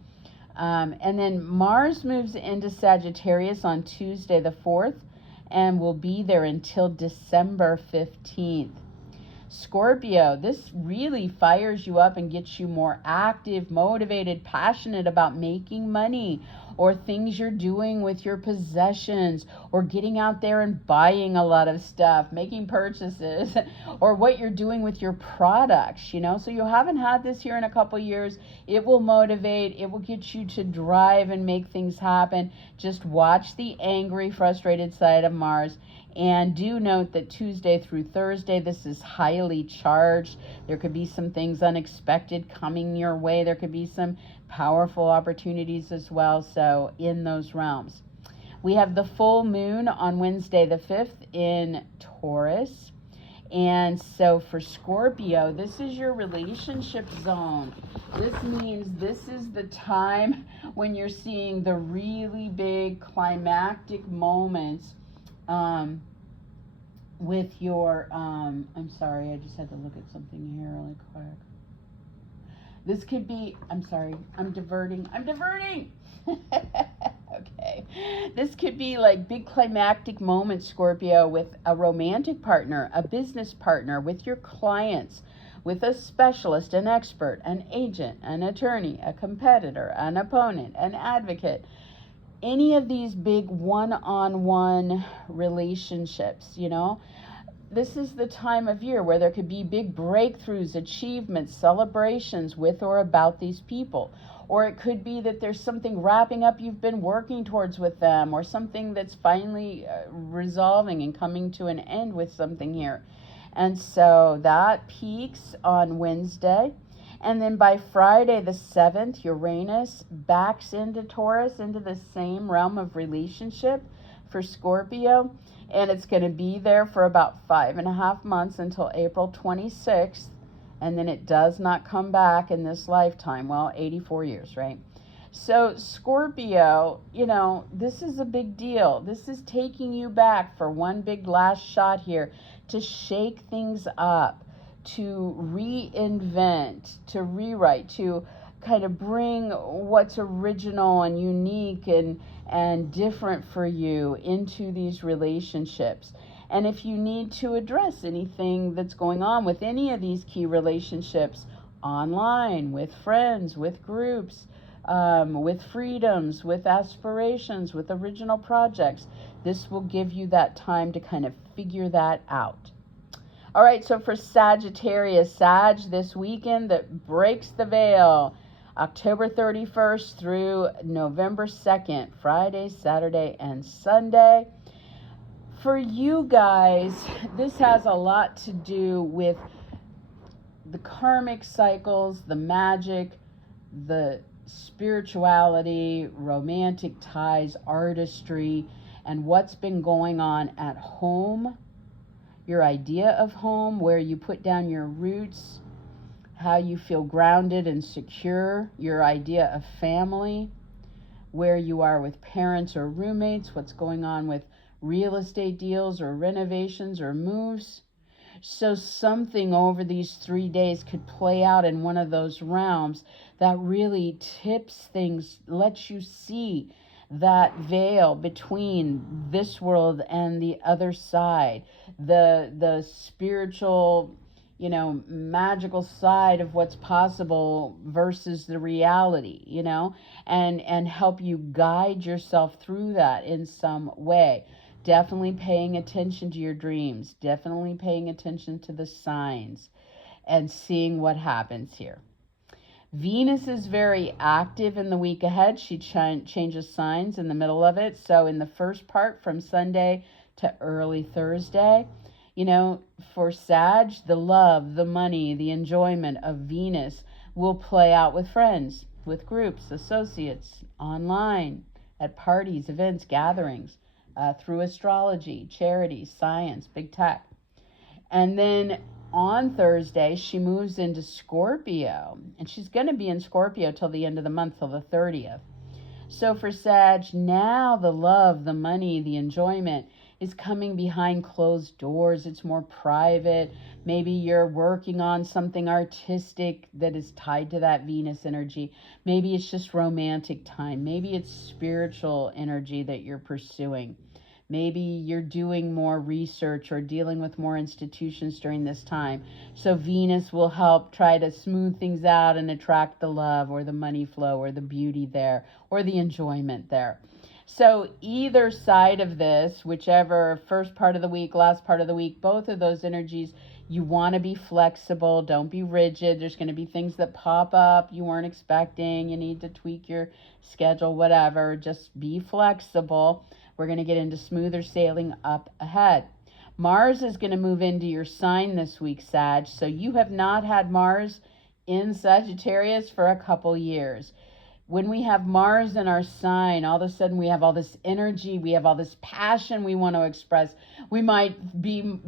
And then Mars moves into Sagittarius on Tuesday the 4th and will be there until December 15th. Scorpio, this really fires you up and gets you more active, motivated, passionate about making money or things you're doing with your possessions or getting out there and buying a lot of stuff, making purchases, or what you're doing with your products, So you haven't had this here in a couple years. It will motivate. It will get you to drive and make things happen. Just watch the angry, frustrated side of Mars. And do note that Tuesday through Thursday, this is highly charged. There could be some things unexpected coming your way. There could be some powerful opportunities as well. So in those realms, we have the full moon on Wednesday the 5th in Taurus. And so for Scorpio, this is your relationship zone. This means this is the time when you're seeing the really big climactic moments with your, I'm sorry, I just had to look at something here really quick. This could be, I'm sorry, I'm diverting. Okay. This could be like big climactic moments, Scorpio, with a romantic partner, a business partner, with your clients, with a specialist, an expert, an agent, an attorney, a competitor, an opponent, an advocate. Any of these big one-on-one relationships, this is the time of year where there could be big breakthroughs, achievements, celebrations with or about these people. Or it could be that there's something wrapping up you've been working towards with them, or something that's finally resolving and coming to an end with something here. And so that peaks on Wednesday. And then by Friday the 7th, Uranus backs into Taurus, into the same realm of relationship for Scorpio. And it's going to be there for about 5.5 months until April 26th. And then it does not come back in this lifetime. Well, 84 years, right? So Scorpio, this is a big deal. This is taking you back for one big last shot here to shake things up, to reinvent, to rewrite, to kind of bring what's original and unique and different for you into these relationships. And if you need to address anything that's going on with any of these key relationships, online, with friends, with groups, with freedoms, with aspirations, with original projects, this will give you that time to kind of figure that out. All right, so for Sagittarius, Sag this weekend that breaks the veil, October 31st through November 2nd, Friday, Saturday, and Sunday. For you guys, this has a lot to do with the karmic cycles, the magic, the spirituality, romantic ties, artistry, and what's been going on at home, your idea of home, where you put down your roots, how you feel grounded and secure, your idea of family, where you are with parents or roommates, what's going on with real estate deals or renovations or moves. So something over these 3 days could play out in one of those realms that really tips things, lets you see that veil between this world and the other side, the spiritual, magical side of what's possible versus the reality, and help you guide yourself through that in some way. Definitely paying attention to your dreams, definitely paying attention to the signs and seeing what happens here. Venus is very active in the week ahead. She changes signs in the middle of it. So in the first part from Sunday to early Thursday, for Sag, the love, the money, the enjoyment of Venus will play out with friends, with groups, associates, online, at parties, events, gatherings, through astrology, charity, science, big tech. And then on Thursday, she moves into Scorpio, and she's going to be in Scorpio till the end of the month, till the 30th. So for Sag, now the love, the money, the enjoyment is coming behind closed doors. It's more private. Maybe you're working on something artistic that is tied to that Venus energy. Maybe it's just romantic time. Maybe it's spiritual energy that you're pursuing. Maybe you're doing more research or dealing with more institutions during this time. So Venus will help try to smooth things out and attract the love or the money flow or the beauty there or the enjoyment there. So either side of this, whichever first part of the week, last part of the week, both of those energies, you want to be flexible. Don't be rigid. There's going to be things that pop up you weren't expecting. You need to tweak your schedule, whatever. Just be flexible. We're going to get into smoother sailing up ahead. Mars is going to move into your sign this week, Sag. So you have not had Mars in Sagittarius for a couple years. When we have Mars in our sign, all of a sudden we have all this energy, we have all this passion we want to express. We might be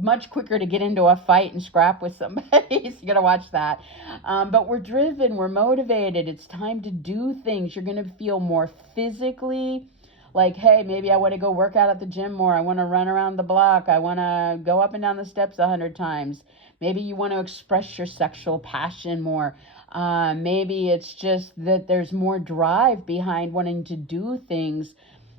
much quicker to get into a fight and scrap with somebody, so you got to watch that. But we're driven, we're motivated, it's time to do things. You're going to feel more physically like, hey, maybe I want to go work out at the gym more. I want to run around the block. I want to go up and down the steps 100 times. Maybe you want to express your sexual passion more. Maybe it's just that there's more drive behind wanting to do things,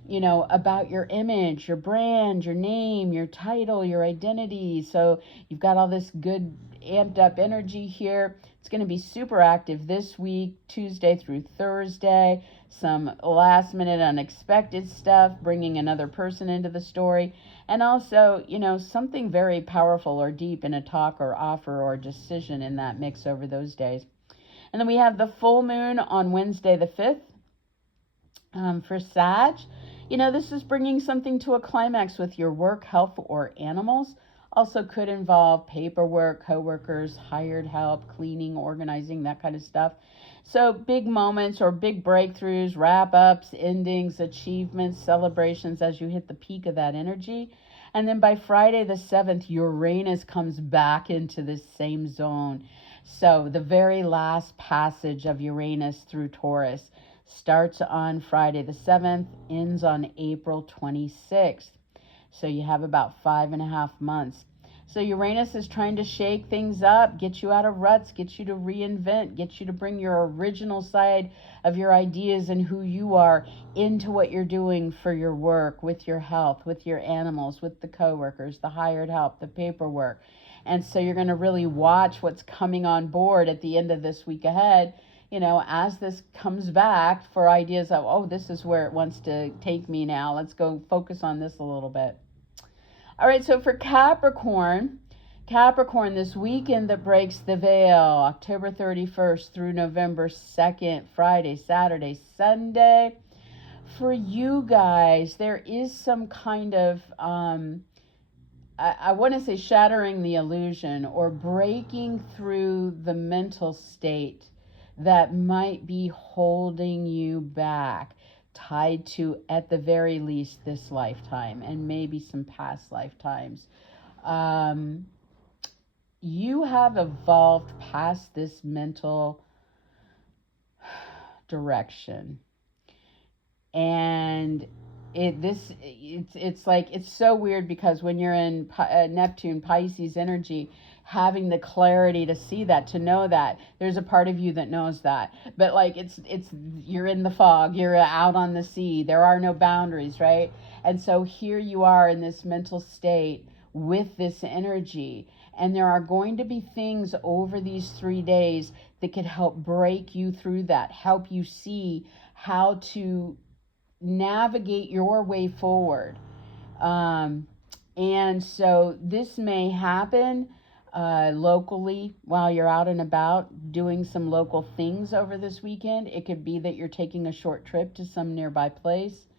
about your image, your brand, your name, your title, your identity. So you've got all this good amped up energy here. It's going to be super active this week, Tuesday through Thursday. Some last minute unexpected stuff, bringing another person into the story. And also, something very powerful or deep in a talk or offer or decision in that mix over those days. And then we have the full moon on Wednesday the 5th for Sag. This is bringing something to a climax with your work, health, or animals. Also could involve paperwork, coworkers, hired help, cleaning, organizing, that kind of stuff. So big moments or big breakthroughs, wrap-ups, endings, achievements, celebrations as you hit the peak of that energy. And then by Friday the 7th, Uranus comes back into this same zone. So the very last passage of Uranus through Taurus starts on Friday the 7th, ends on April 26th. So you have about 5.5 months. So Uranus is trying to shake things up, get you out of ruts, get you to reinvent, get you to bring your original side of your ideas and who you are into what you're doing for your work, with your health, with your animals, with the coworkers, the hired help, the paperwork. And so you're going to really watch what's coming on board at the end of this week ahead, as this comes back for ideas of, oh, this is where it wants to take me now. Let's go focus on this a little bit. All right, so for Capricorn, this weekend that breaks the veil, October 31st through November 2nd, Friday, Saturday, Sunday. For you guys, there is some kind of, I want to say shattering the illusion or breaking through the mental state that might be holding you back, tied to, at the very least, this lifetime and maybe some past lifetimes. You have evolved past this mental direction. And it's like, it's so weird because when you're in Neptune, Pisces energy, having the clarity to see that, to know that there's a part of you that knows that, but like it's you're in the fog, you're out on the sea, there are no boundaries, right? And so here you are in this mental state with this energy, and there are going to be things over these 3 days that could help break you through that, help you see how to navigate your way forward. And so this may happen locally while you're out and about doing some local things over this weekend. It could be that you're taking a short trip to some nearby place.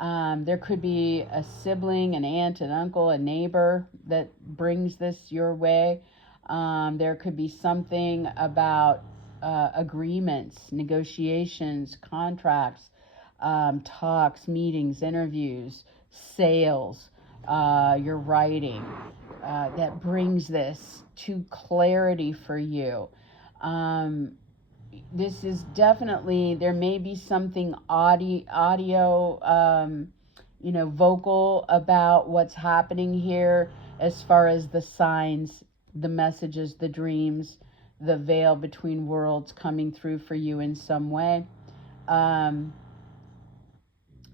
There could be a sibling, an aunt, an uncle, a neighbor that brings this your way. There could be something about agreements, negotiations, contracts, talks, meetings, interviews, sales, your writing, that brings this to clarity for you. This is definitely, there may be something audio, vocal about what's happening here as far as the signs, the messages, the dreams, the veil between worlds coming through for you in some way.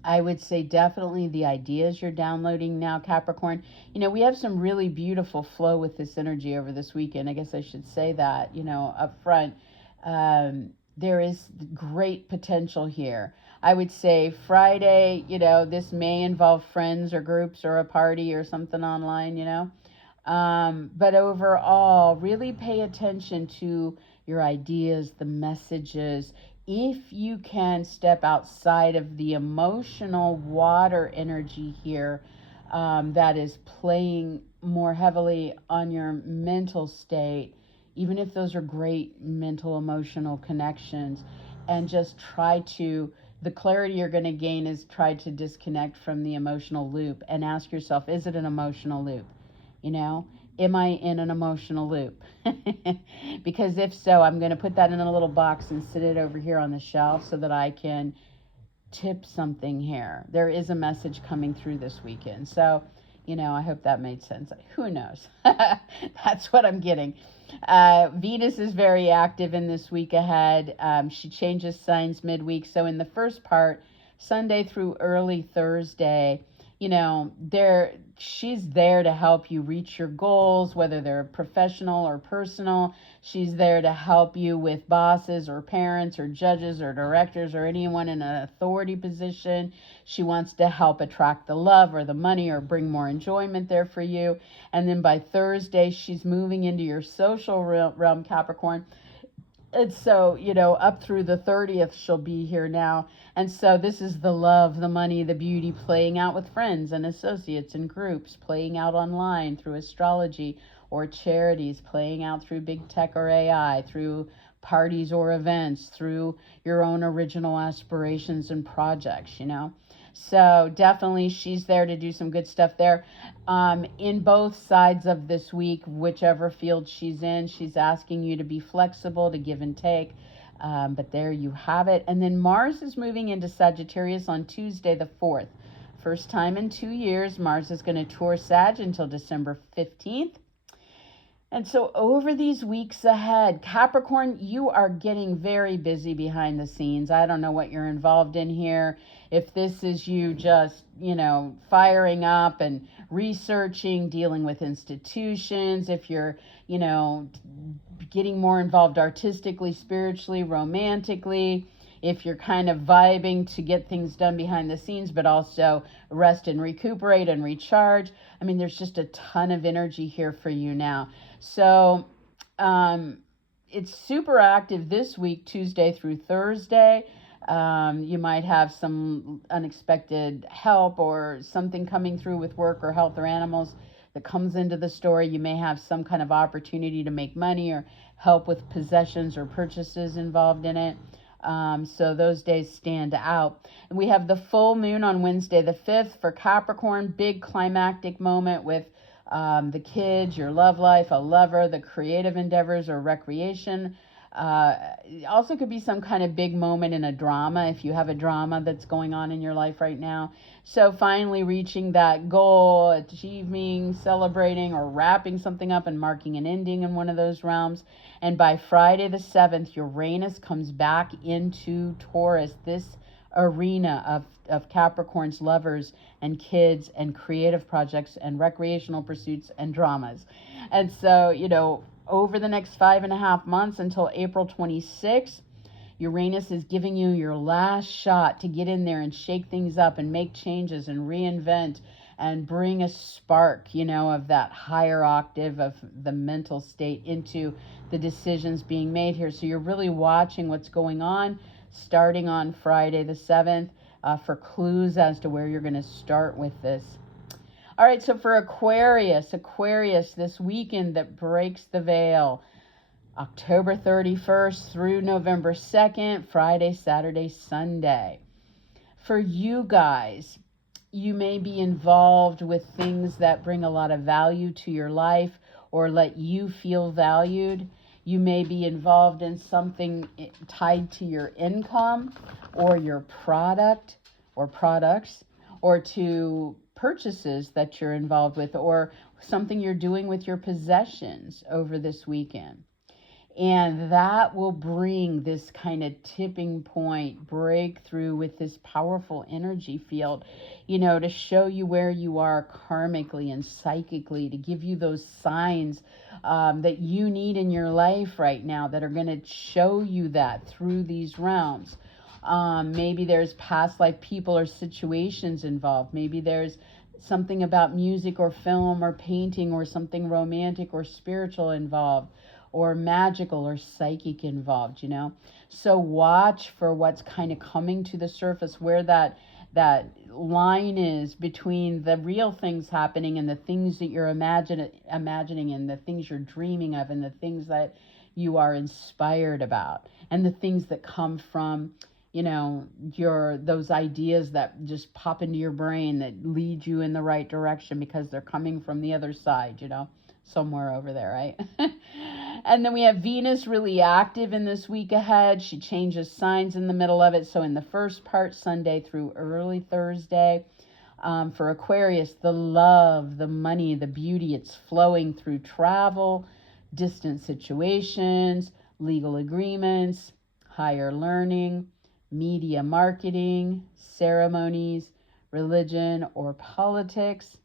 I would say definitely the ideas you're downloading now, Capricorn. We have some really beautiful flow with this energy over this weekend. I guess I should say that, up front. There is great potential here. I would say Friday, this may involve friends or groups or a party or something online, But overall, really pay attention to your ideas, the messages. If you can step outside of the emotional water energy here, that is playing more heavily on your mental state, even if those are great mental, emotional connections, and just the clarity you're going to gain is try to disconnect from the emotional loop and ask yourself, is it an emotional loop? Am I in an emotional loop? Because if so, I'm going to put that in a little box and sit it over here on the shelf so that I can tip something here. There is a message coming through this weekend. So, I hope that made sense. Who knows? That's what I'm getting. Venus is very active in this week ahead. She changes signs midweek. So in the first part, Sunday through early Thursday, she's there to help you reach your goals, whether they're professional or personal. She's there to help you with bosses or parents or judges or directors or anyone in an authority position. She wants to help attract the love or the money or bring more enjoyment there for you. And then by Thursday, she's moving into your social realm, Capricorn. And so, up through the 30th, she'll be here now. And so this is the love, the money, the beauty, playing out with friends and associates and groups, playing out online through astrology or charities, playing out through big tech or AI, through parties or events, through your own original aspirations and projects, So definitely she's there to do some good stuff there. In both sides of this week, whichever field she's in, she's asking you to be flexible, to give and take. But there you have it. And then Mars is moving into Sagittarius on Tuesday the 4th. First time in 2 years, Mars is going to tour Sag until December 15th. And so over these weeks ahead, Capricorn, you are getting very busy behind the scenes. I don't know what you're involved in here. If this is you just, firing up and researching, dealing with institutions, if you're, getting more involved artistically, spiritually, romantically, if you're kind of vibing to get things done behind the scenes, but also rest and recuperate and recharge. I mean, there's just a ton of energy here for you now. So it's super active this week, Tuesday through Thursday. You might have some unexpected help or something coming through with work or health or animals that comes into the story. You may have some kind of opportunity to make money or help with possessions or purchases involved in it. So those days stand out. And we have the full moon on Wednesday the 5th for Capricorn, big climactic moment with the kids, your love life, a lover, the creative endeavors or recreation. Also could be some kind of big moment in a drama if you have a drama that's going on in your life right now. So finally reaching that goal, achieving, celebrating, or wrapping something up and marking an ending in one of those realms. And by Friday the 7th, Uranus comes back into Taurus, this arena of Capricorn's lovers and kids and creative projects and recreational pursuits and dramas. And so, over the next 5.5 months until April 26th, Uranus is giving you your last shot to get in there and shake things up and make changes and reinvent and bring a spark, of that higher octave of the mental state into the decisions being made here. So you're really watching what's going on starting on Friday the 7th for clues as to where you're going to start with this. All right, so for Aquarius, this weekend that breaks the veil, October 31st through November 2nd, Friday, Saturday, Sunday. For you guys, you may be involved with things that bring a lot of value to your life or let you feel valued. You may be involved in something tied to your income or your product or products or to purchases that you're involved with or something you're doing with your possessions over this weekend. And that will bring this kind of tipping point breakthrough with this powerful energy field, to show you where you are karmically and psychically, to give you those signs that you need in your life right now that are going to show you that through these realms. Maybe there's past life people or situations involved. Maybe there's something about music or film or painting or something romantic or spiritual involved, or magical or psychic involved, So watch for what's kind of coming to the surface, where that line is between the real things happening and the things that you're imagining and the things you're dreaming of and the things that you are inspired about and the things that come from those ideas that just pop into your brain that lead you in the right direction because they're coming from the other side, somewhere over there, right? And then we have Venus really active in this week ahead. She changes signs in the middle of it. So in the first part, Sunday through early Thursday, for Aquarius, the love, the money, the beauty, it's flowing through travel, distant situations, legal agreements, higher learning, media marketing, ceremonies, religion, or politics.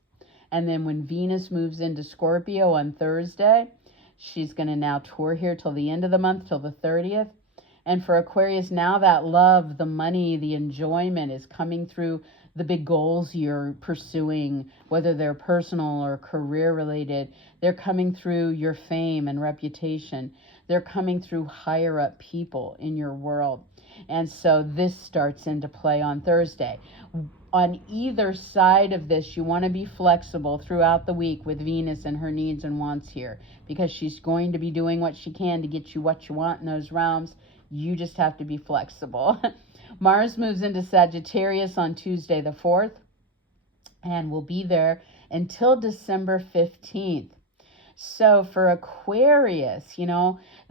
And then when Venus moves into Scorpio on Thursday, she's going to now tour here till the end of the month, till the 30th. And for Aquarius, now that love, the money, the enjoyment is coming through the big goals you're pursuing, whether they're personal or career related. They're coming through your fame and reputation. They're coming through higher up people in your world. And so this starts into play on Thursday. On either side of this, you want to be flexible throughout the week with Venus and her needs and wants here, because she's going to be doing what she can to get you what you want in those realms. You just have to be flexible. Mars moves into Sagittarius on Tuesday the 4th and will be there until December 15th. So for Aquarius,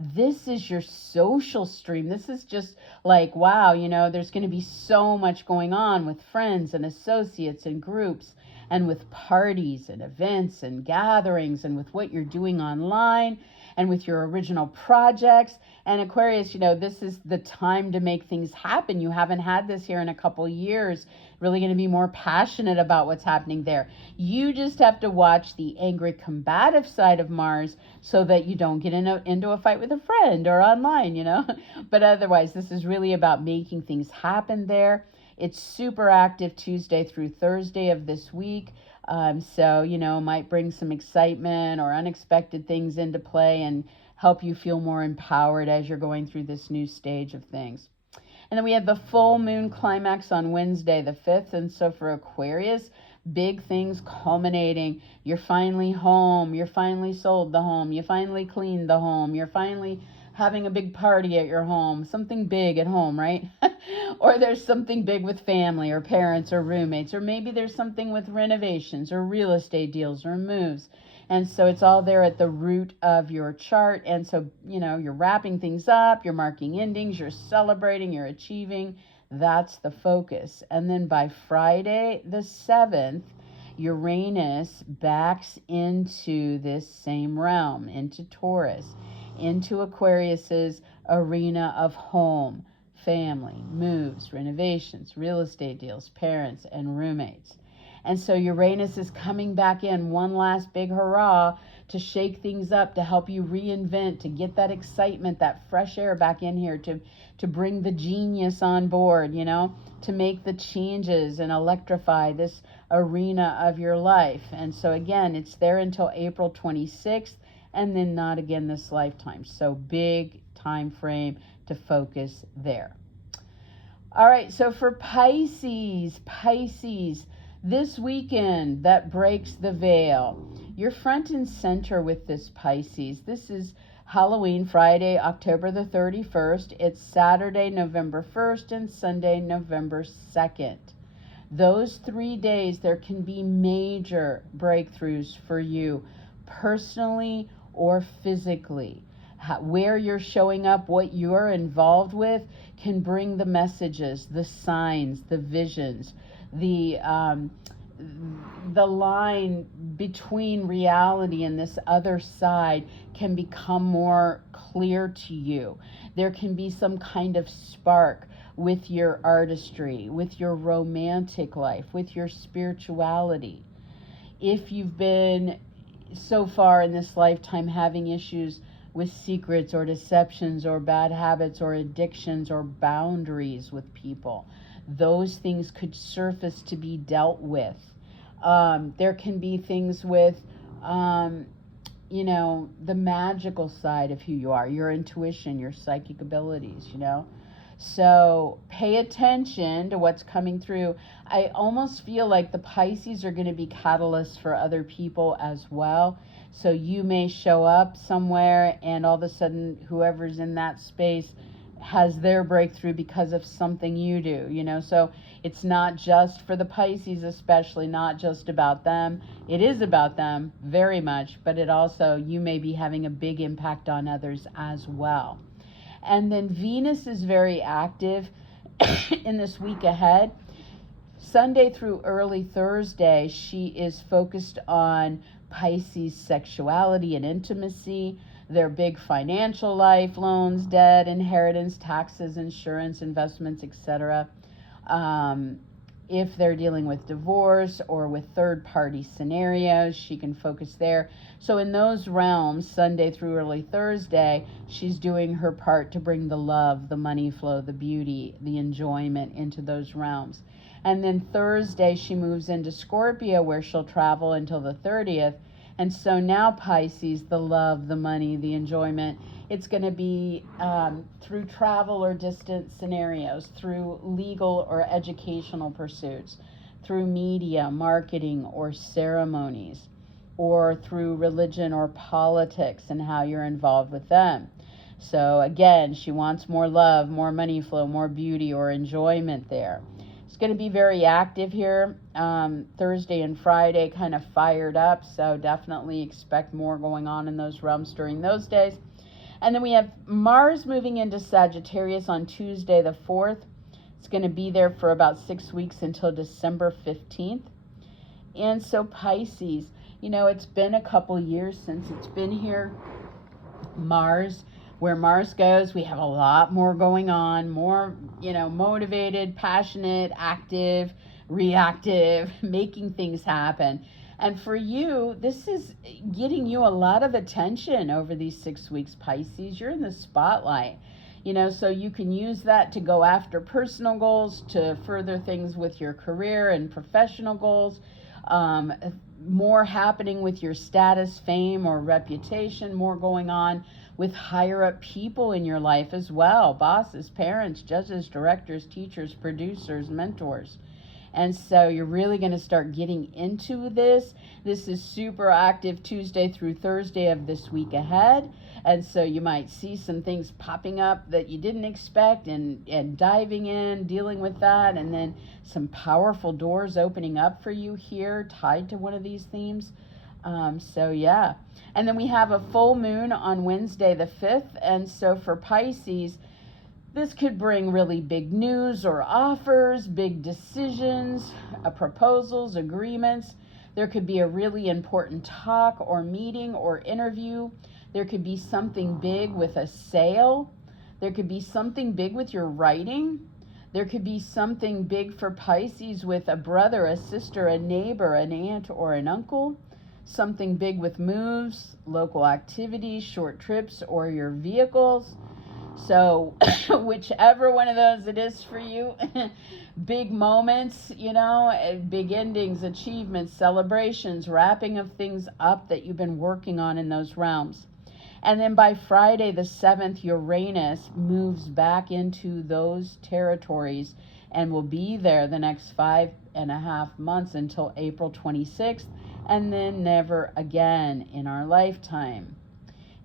this is your social stream. This is just like, wow, there's going to be so much going on with friends and associates and groups, and with parties and events and gatherings, and with what you're doing online, and with your original projects. And Aquarius, this is the time to make things happen. You haven't had this here in a couple years. Really going to be more passionate about what's happening there. You just have to watch the angry combative side of Mars so that you don't get into a fight with a friend or online, But otherwise, this is really about making things happen there. It's super active Tuesday through Thursday of this week. So, might bring some excitement or unexpected things into play and help you feel more empowered as you're going through this new stage of things. And then we have the full moon climax on Wednesday the 5th. And so for Aquarius, big things culminating. You're finally home. You're finally sold the home. You finally cleaned the home. You're finally having a big party at your home. Something big at home, right? Or there's something big with family or parents or roommates. Or maybe there's something with renovations or real estate deals or moves. And so it's all there at the root of your chart. And so, you're wrapping things up, you're marking endings, you're celebrating, you're achieving. That's the focus. And then by Friday the 7th, Uranus backs into this same realm, into Taurus, into Aquarius's arena of home, family, moves, renovations, real estate deals, parents, and roommates. And so Uranus is coming back in, one last big hurrah to shake things up, to help you reinvent, to get that excitement, that fresh air back in here, to bring the genius on board, to make the changes and electrify this arena of your life. And so again, it's there until April 26th, and then not again this lifetime. So big time frame to focus there. All right, so for Pisces, this weekend that breaks the veil. You're front and center with this, Pisces. This is Halloween, Friday, October the 31st. It's Saturday, November 1st, and Sunday, November 2nd. Those 3 days, there can be major breakthroughs for you, personally or physically. Where you're showing up, what you're involved with, can bring the messages, the signs, the visions, the line between reality and this other side can become more clear to you. There can be some kind of spark with your artistry, with your romantic life, with your spirituality. If you've been so far in this lifetime having issues with secrets or deceptions or bad habits or addictions or boundaries with people, those things could surface to be dealt with. There can be things with, the magical side of who you are, your intuition, your psychic abilities, So pay attention to what's coming through. I almost feel like the Pisces are going to be catalysts for other people as well. So you may show up somewhere and all of a sudden whoever's in that space has their breakthrough because of something you do, So it's not just for the Pisces, especially not just about them. It is about them very much, but it also, you may be having a big impact on others as well. And then Venus is very active in this week ahead. Sunday through early Thursday, she is focused on Pisces sexuality and intimacy, their big financial life, loans, debt, inheritance, taxes, insurance, investments, etc. if they're dealing with divorce or with third-party scenarios, she can focus there. So in those realms, Sunday through early Thursday, she's doing her part to bring the love, the money flow, the beauty, the enjoyment into those realms. And then Thursday, she moves into Scorpio, where she'll travel until the 30th. And so now Pisces, the love, the money, the enjoyment, it's going to be through travel or distant scenarios, through legal or educational pursuits, through media, marketing, or ceremonies, or through religion or politics and how you're involved with them. So again, she wants more love, more money flow, more beauty or enjoyment there. It's going to be very active here. Thursday and Friday kind of fired up, so definitely expect more going on in those realms during those days. And then we have Mars moving into Sagittarius on Tuesday the 4th. It's going to be there for about 6 weeks until December 15th. And so Pisces, you know, it's been a couple years since it's been here. Mars, where Mars goes, we have a lot more going on, more, you know, motivated, passionate, active, reactive, making things happen. And for you, this is getting you a lot of attention over these 6 weeks, Pisces. You're in the spotlight, you know, so you can use that to go after personal goals, to further things with your career and professional goals. More happening with your status, fame, or reputation, more going on with higher up people in your life as well. Bosses, parents, judges, directors, teachers, producers, mentors. And so you're really going to start getting into this. This is super active Tuesday through Thursday of this week ahead. And so you might see some things popping up that you didn't expect and diving in, dealing with that. And then some powerful doors opening up for you here tied to one of these themes. So yeah. And then we have a full moon on Wednesday the 5th. And so for Pisces, this could bring really big news or offers, big decisions, proposals, agreements. There could be a really important talk or meeting or interview. There could be something big with a sale. There could be something big with your writing. There could be something big for Pisces with a brother, a sister, a neighbor, an aunt, or an uncle. Something big with moves, local activities, short trips, or your vehicles. So whichever one of those it is for you, big moments, you know, big endings, achievements, celebrations, wrapping of things up that you've been working on in those realms. And then by Friday the 7th, Uranus moves back into those territories and will be there the next 5.5 months until April 26th, and then never again in our lifetime.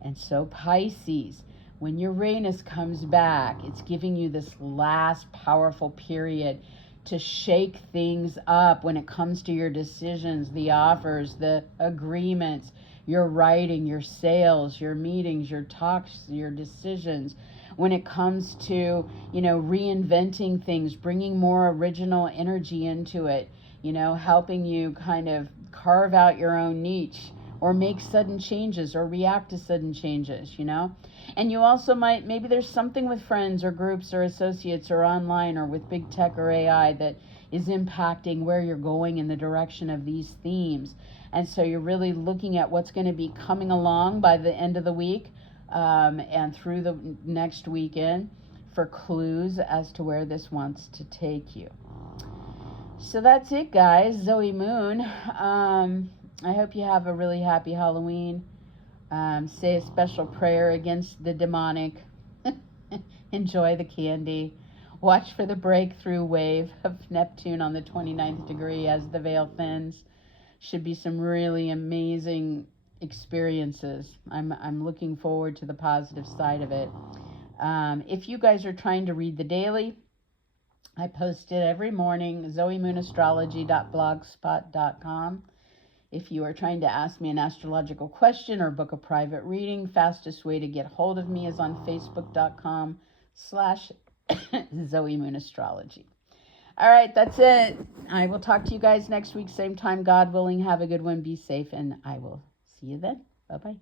And so Pisces, when Uranus comes back, it's giving you this last powerful period to shake things up when it comes to your decisions, the offers, the agreements, your writing, your sales, your meetings, your talks, your decisions. When it comes to, you know, reinventing things, bringing more original energy into it, you know, helping you kind of carve out your own niche or make sudden changes or react to sudden changes, you know. And you also might, maybe there's something with friends or groups or associates or online or with big tech or AI that is impacting where you're going in the direction of these themes. And so you're really looking at what's going to be coming along by the end of the week and through the next weekend for clues as to where this wants to take you. So that's it, guys. Zoe Moon. I hope you have a really happy Halloween. Say a special prayer against the demonic. Enjoy the candy. Watch for the breakthrough wave of Neptune on the 29th degree as the veil thins. Should be some really amazing experiences. I'm looking forward to the positive side of it. If you guys are trying to read the daily, I post it every morning, zoemoonastrology.blogspot.com. If you are trying to ask me an astrological question or book a private reading, fastest way to get hold of me is on facebook.com/Zoe Moon Astrology. All right, that's it. I will talk to you guys next week, same time, God willing. Have a good one. Be safe, and I will see you then. Bye-bye.